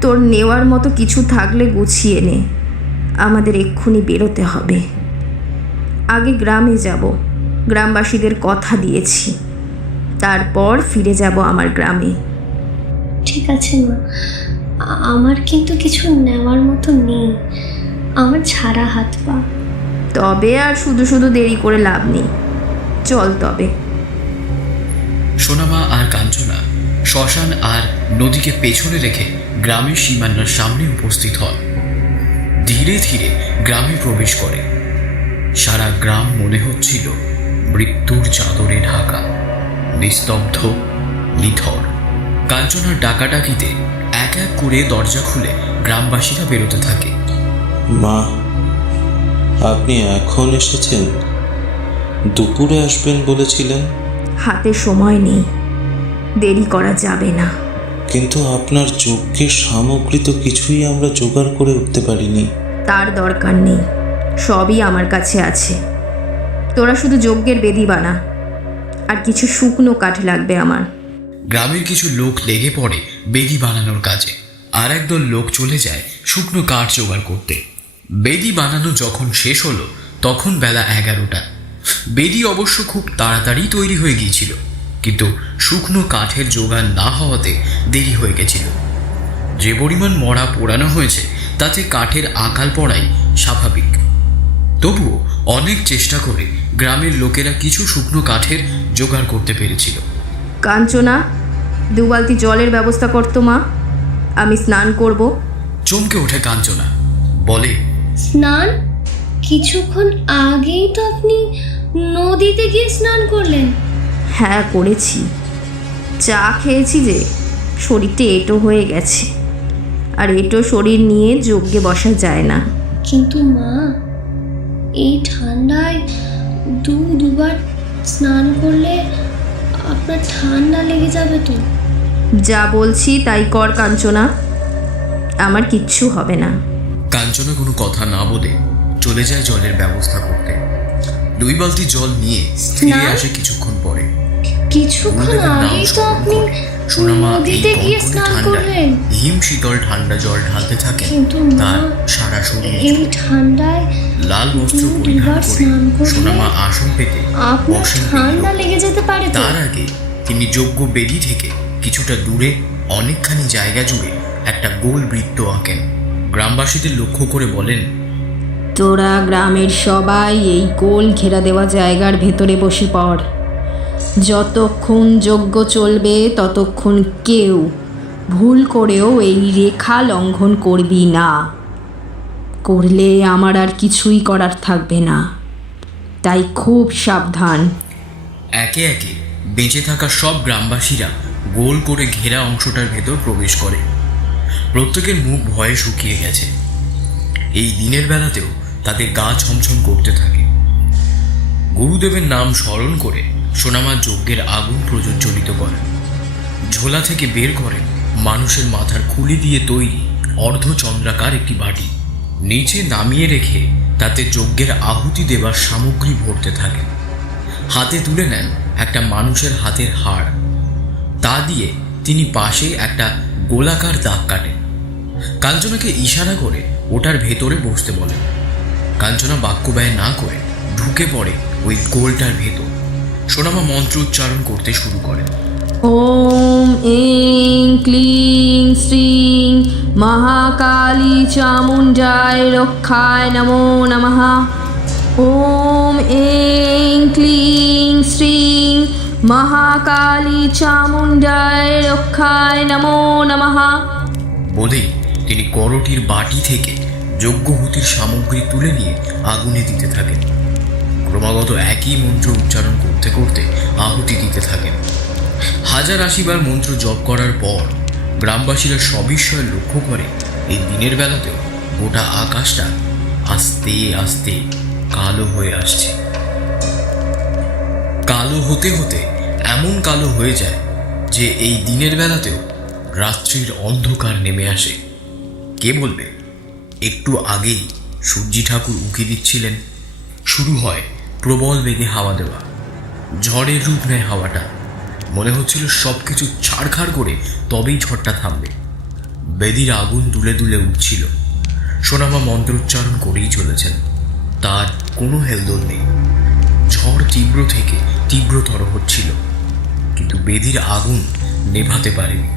তোর নেওয়ার মতো কিছু থাকলে গুছিয়ে নে, আমাদের এক্ষুনি বেরোতে হবে। আগে গ্রামে যাব, গ্রামবাসীদের কথা দিয়েছি, তারপর ফিরে যাব আমার গ্রামে। ঠিক আছে মা, আমার কিন্তু কিছু নেওয়ার মতো নেই, আমার ছাড়া হাত পা। তবে আর শুধু শুধু দেরি করে লাভ নেই, চল তবে। সোনামা আর কাঞ্চনা শ্মশান আর নদীকে পেছনে রেখে গ্রামের সীমানার সামনে উপস্থিত হয়। ধীরে ধীরে গ্রামে প্রবেশ করে। সারা গ্রাম মনে হচ্ছিল মৃত্যুর চাদরে ঢাকা, নিস্তব্ধ, নিথর। কাঞ্চনার ডাকাডাকিতে এক এক করে দরজা খুলে গ্রামবাসীরা বেরোতে থাকে। মা, আপনি এখন এসেছেন? দুপুরে আসবেন বলেছিলেন। হাতে সময় নেই, দেরি করা যাবে না। কিন্তু আপনার যজ্ঞের সামগ্রী তো কিছুই আমরা জোগাড় করে উঠতে পারিনি। তার দরকার নেই, সবই আমার কাছে আছে। তোরা শুধু যজ্ঞের বেদি বানা, আর কিছু শুকনো কাঠ লাগবে আমার। গ্রামের কিছু লোক লেগে পড়ে বেদি বানানোর কাজে, আর একদল লোক চলে যায় শুকনো কাঠ জোগাড় করতে। বেদি বানানো যখন শেষ হলো তখন বেলা 11টা। বেদি অবশ্য খুব তাড়াতাড়ি তৈরি হয়ে গিয়েছিল, কিন্তু শুকনো কাঠের জোগাড় না হওয়াতে দেরি হয়ে গেছিল। যে পরিমাণ মরা পোড়ানো হয়েছে তাতে কাঠের আকাল পড়াই স্বাভাবিক। তবুও অনেক চেষ্টা করে গ্রামের লোকেরা কিছু শুকনো কাঠের জোগাড় করতে পেরেছিল। কাঞ্চনা, 2 বালতি জলের ব্যবস্থা করতো মা, আমি স্নান করব। চমকে ওঠে কাঞ্চনা, বলে, স্নান? কিছুক্ষণ আগেই তো আপনি নদীতে গিয়ে স্নান করলেন। হ্যাঁ করেছি, চা খেয়েছি যে শরীরটা এঁটো হয়ে গেছে, আর এঁটো শরীর নিয়ে যজ্ঞে বসা যায় না। কিন্তু মা, এই ঠান্ডায় দুবার স্নান করলে আপনার ঠান্ডা লেগে যাবে তো। যা বলছি তাই কর কাঞ্চনা, আমার কিচ্ছু হবে না। কাঞ্চনা কোনো কথা না বলে চলে যায় জলের ব্যবস্থা করতে। 2 বালতি জল নিয়ে ফিরে আসে কিছুক্ষণ পরে। কিছুক্ষণ আগেই তো আপনি নদীতে গিয়ে স্নান করলেন। হিম শীতল ঠান্ডা জল ঢালতে থাকে কিন্তু তার সারা শরীর। এই ঠান্ডায় লাল বস্ত্র পরিধান করে সোনামা আসন পেতে আপনার ঠান্ডা লেগে যেতে পারে। তার আগে তিনি যজ্ঞ বেদি থেকে কিছুটা দূরে অনেকখানি জায়গা জুড়ে একটা গোল বৃত্ত আঁকেন। গ্রামবাসীদের লক্ষ্য করে বলেন, তোরা গ্রামের সবাই এই গোল ঘেরা দেওয়া জায়গার ভেতরে বসে পড়। যতক্ষণ যজ্ঞ চলবে ততক্ষণ কেউ ভুল করেও এই রেখা লঙ্ঘন করবি না, করলে আমার আর কিছুই করার থাকবে না, তাই খুব সাবধান। একে একে বেঁচে থাকা সব গ্রামবাসীরা গোল করে ঘেরা অংশটার ভেতর প্রবেশ করে। প্রত্যেকের মুখ ভয়ে শুকিয়ে গেছে। এই দিনের বেলাতেও তাদের গা ছমছম করতে থাকে। গুরুদেবের নাম স্মরণ করে সোনামা যজ্ঞের আগুন প্রজ্বলিত করেন। ঝোলা থেকে বের করেন মানুষের মাথার খুলি দিয়ে তৈরি অর্ধচন্দ্রাকার একটি বাটি। নিচে নামিয়ে রেখে তাতে যজ্ঞের আহুতি দেবার সামগ্রী ভরতে থাকেন। হাতে তুলে নেন একটা মানুষের হাতের হাড়, তা দিয়ে তিনি পাশে একটা গোলাকার দাগ কাটেন। কাঞ্চনাকে ইশারা করে ওটার ভেতরে বসতে বলেন। কাঞ্চনা বাক্য ব্যয় না করে ঢুকে পড়ে ওই গোলটার ভেতর। সোনামা মন্ত্র উচ্চারণ করতে শুরু করেন। ওম এং ক্লিং শ্রীং মহাকালী চামুণ্ডায় রক্ষায় নমো নমঃ। ওম এং ক্লিং শ্রীং মহাকালী চামুণ্ডায় রক্ষায় নমো নমঃ বলেই তিনি করটির বাটি থেকে যজ্ঞহুতির সামগ্রী তুলে নিয়ে আগুনে দিতে থাকেন। ক্রমাগত একই মন্ত্র উচ্চারণ করতে করতে আহুতি দিতে থাকেন। 1080 বার মন্ত্র জপ করার পর গ্রামবাসীরা সবিস্ময়ে লক্ষ্য করে এই দিনের বেলাতেও গোটা আকাশটা আস্তে আস্তে কালো হয়ে আসছে। কালো হতে হতে এমন কালো হয়ে যায় যে এই দিনের বেলাতেও রাত্রির অন্ধকার নেমে আসে। কে বলবে, একটু আগেই সূর্যি ঠাকুর উঁকি দিচ্ছিলেন। শুরু হয় প্রবল বেগে হাওয়া দেওয়া। ঝড়ের রূপ নেয় হাওয়াটা। মনে হচ্ছিল সব কিছু ছাড়খাড় করে তবেই ঝড়টা থামবে। বেদির আগুন দুলে দুলে উঠছিল। সোনামা মন্ত্রোচ্চারণ করেই চলেছেন, তার কোনো হেলদোল নেই। ঝড় তীব্র থেকে তীব্রতর হচ্ছিল, কিন্তু বেদির আগুন নেভাতে পারেনি।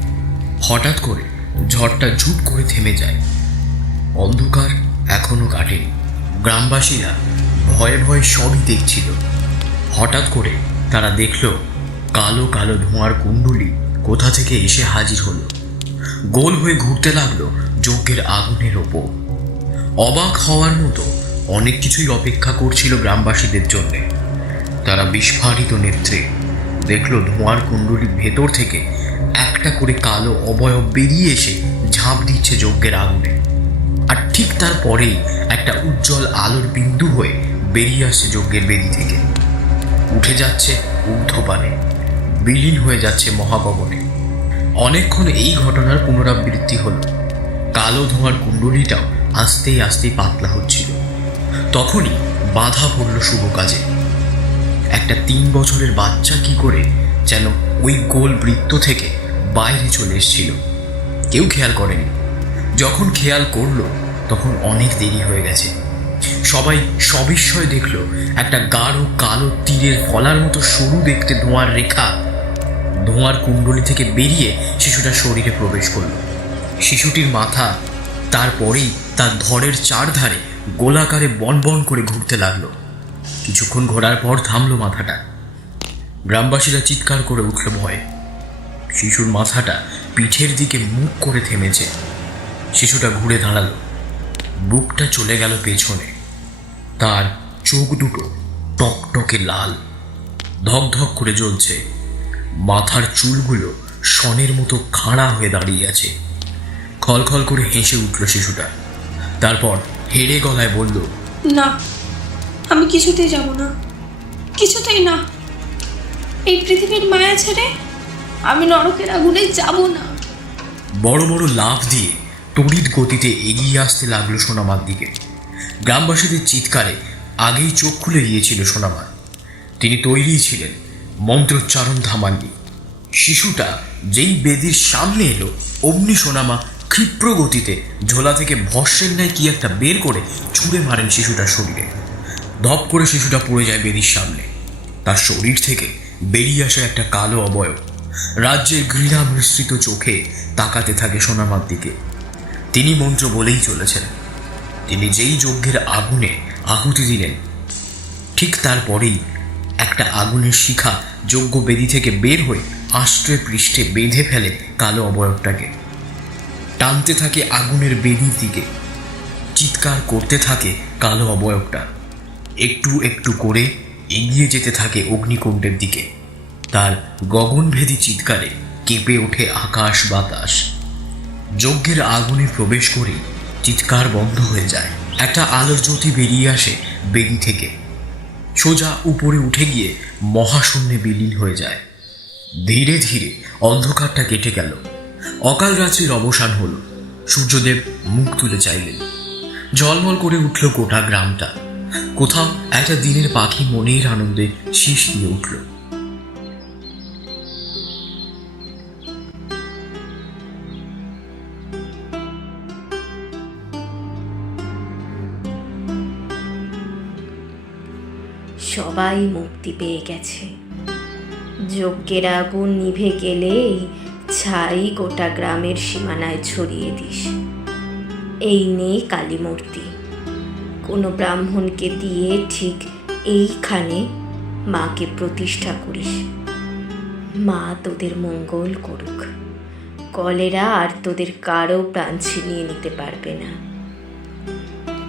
হঠাৎ করে ঝড়টা ঝুপ করে থেমে যায়। অন্ধকার এখনো কাটেনি। গ্রামবাসীরা ভয়ে ভয়ে সবই দেখছিল। হঠাৎ করে তারা দেখল কালো কালো ধোঁয়ার কুণ্ডলী কোথা থেকে এসে হাজির হলো। গোল হয়ে ঘুরতে লাগলো যজ্ঞের আগুনের ওপর। অবাক হওয়ার মতো অনেক কিছুই অপেক্ষা করছিল গ্রামবাসীদের জন্যে। তারা বিস্ফারিত নেত্রে দেখল ধোঁয়ার কুণ্ডলীর ভেতর থেকে একটা করে কালো অবয়ব বেরিয়ে এসে ঝাঁপ দিচ্ছে যজ্ঞের আগুনে। আর ঠিক তারপরেই একটা উজ্জ্বল আলোর বিন্দু হয়ে বেরিয়ে আসছে যজ্ঞের বেদি থেকে। উঠে যাচ্ছে ঊর্ধ্বপানে, বিলীন হয়ে যাচ্ছে মহাগগনে। অনেকক্ষণ এই ঘটনার পুনরাবৃত্তি হলো। কালো ধোঁয়ার কুণ্ডলীটাও আস্তে আস্তে পাতলা হচ্ছিল। তখনই বাধা পড়ল শুভ কাজে। একটা 3 বছরের বাচ্চা কি করে যেন ওই গোল বৃত্ত থেকে বাইরে চলে এসেছিল। কেউ খেয়াল করেনি। যখন খেয়াল করলো তখন অনেক দেরি হয়ে গেছে। সবাই সবিস্ময় দেখল একটা গাঢ় কালো তীরের ফলার মতো সরু দেখতে ধোঁয়ার রেখা ধোঁয়ার কুণ্ডলী থেকে বেরিয়ে শিশুটার শরীরে প্রবেশ করলো। শিশুটির মাথা তারপরেই তার ধরের চারধারে গোলাকারে বনবন করে ঘুরতে লাগলো। কিছুক্ষণ ঘোরার পর থামলো মাথাটা। গ্রামবাসীরা চিৎকার করে উঠল ভয়ে। শিশুর মাথাটা পিঠের দিকে মুখ করে থেমেছে। শিশুটা ঘুরে দাঁড়ালো, বুকটা চলে গেল পেছনে। তার চোখ দুটো টকটকে লাল, ধকধক করে জ্বলছে। মাথার চুলগুলো শনের মতো খাড়া হয়ে দাঁড়িয়ে আছে। খলখল করে হেসে উঠল শিশুটা। তারপর হেড়ে গলায় বলল, না, আমি কিছুতেই যাব না, কিছুতেই না। এই পৃথিবীর মায়া ছেড়ে আমি নরকের আগুনে যাব না। বড় বড় লাফ দিয়ে তড়িৎ গতিতে এগিয়ে আসতে লাগলো সোনামার দিকে। গ্রামবাসীদের চিৎকারে আগেই চোখ খুলে গিয়েছিল সোনামা। তিনি তৈরিই ছিলেন, মন্ত্রোচ্চারণ থামাননি। শিশুটা যেই বেদির সামনে এলো অমনি সোনামা ক্ষিপ্র গতিতে ঝোলা থেকে ভস্যের ন্যায় কি একটা বের করে ছুঁড়ে মারেন শিশুটার শরীরে। ধপ করে শিশুটা পড়ে যায় বেদির সামনে। তার শরীর থেকে বেরিয়ে আসে একটা কালো অবয়ব। রাজ্যের ঘৃণা মিশ্রিত চোখে তাকাতে থাকে সোনামার দিকে। তিনি মন্ত্র বলেই চলেছেন। তিনি যেই যজ্ঞের আগুনে আহুতি দিলেন, ঠিক তারপরেই একটা আগুনের শিখা যজ্ঞ বেদি থেকে বের হয়ে আষ্ট্রে পৃষ্ঠে বেঁধে ফেলে কালো অবয়বটাকে। টানতে থাকে আগুনের বেদির দিকে। চিৎকার করতে থাকে কালো অবয়বটা। একটু একটু করে এগিয়ে যেতে থাকে অগ্নিকুণ্ডের দিকে। তার গগনভেদী চিৎকারে কেঁপে ওঠে আকাশ বাতাস। যজ্ঞের আগুনে প্রবেশ করে চিৎকার বন্ধ হয়ে যায়। একটা আলোর জ্যোতি বেরিয়ে আসে বেদি থেকে, সোজা উপরে উঠে গিয়ে মহাশূন্যে বিলীন হয়ে যায়। ধীরে ধীরে অন্ধকারটা কেটে গেল। অকাল রাত্রির অবসান হলো। সূর্যদেব মুখ তুলে চাইলেন। ঝলমল করে উঠল গোটা গ্রামটা। কোথাও একটা দিনের পাখি মনের আনন্দে শীষ দিয়ে উঠল। সবাই মুক্তি পেয়ে গেছে। যজ্ঞের আগুন নিভে গেলেই ছাই গোটা গ্রামের সীমানায় ছড়িয়ে দিস। এই নে কালী মূর্তি, কোনো ব্রাহ্মণকে দিয়ে ঠিক এইখানে মাকে প্রতিষ্ঠা করিস। মা তোদের মঙ্গল করুক। কলেরা আর তোদের কারো প্রাণ ছিনিয়ে নিতে পারবে না।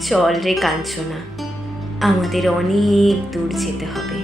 চল রে কাঞ্চনা, আমাদের অনেক দূর যেতে হবে।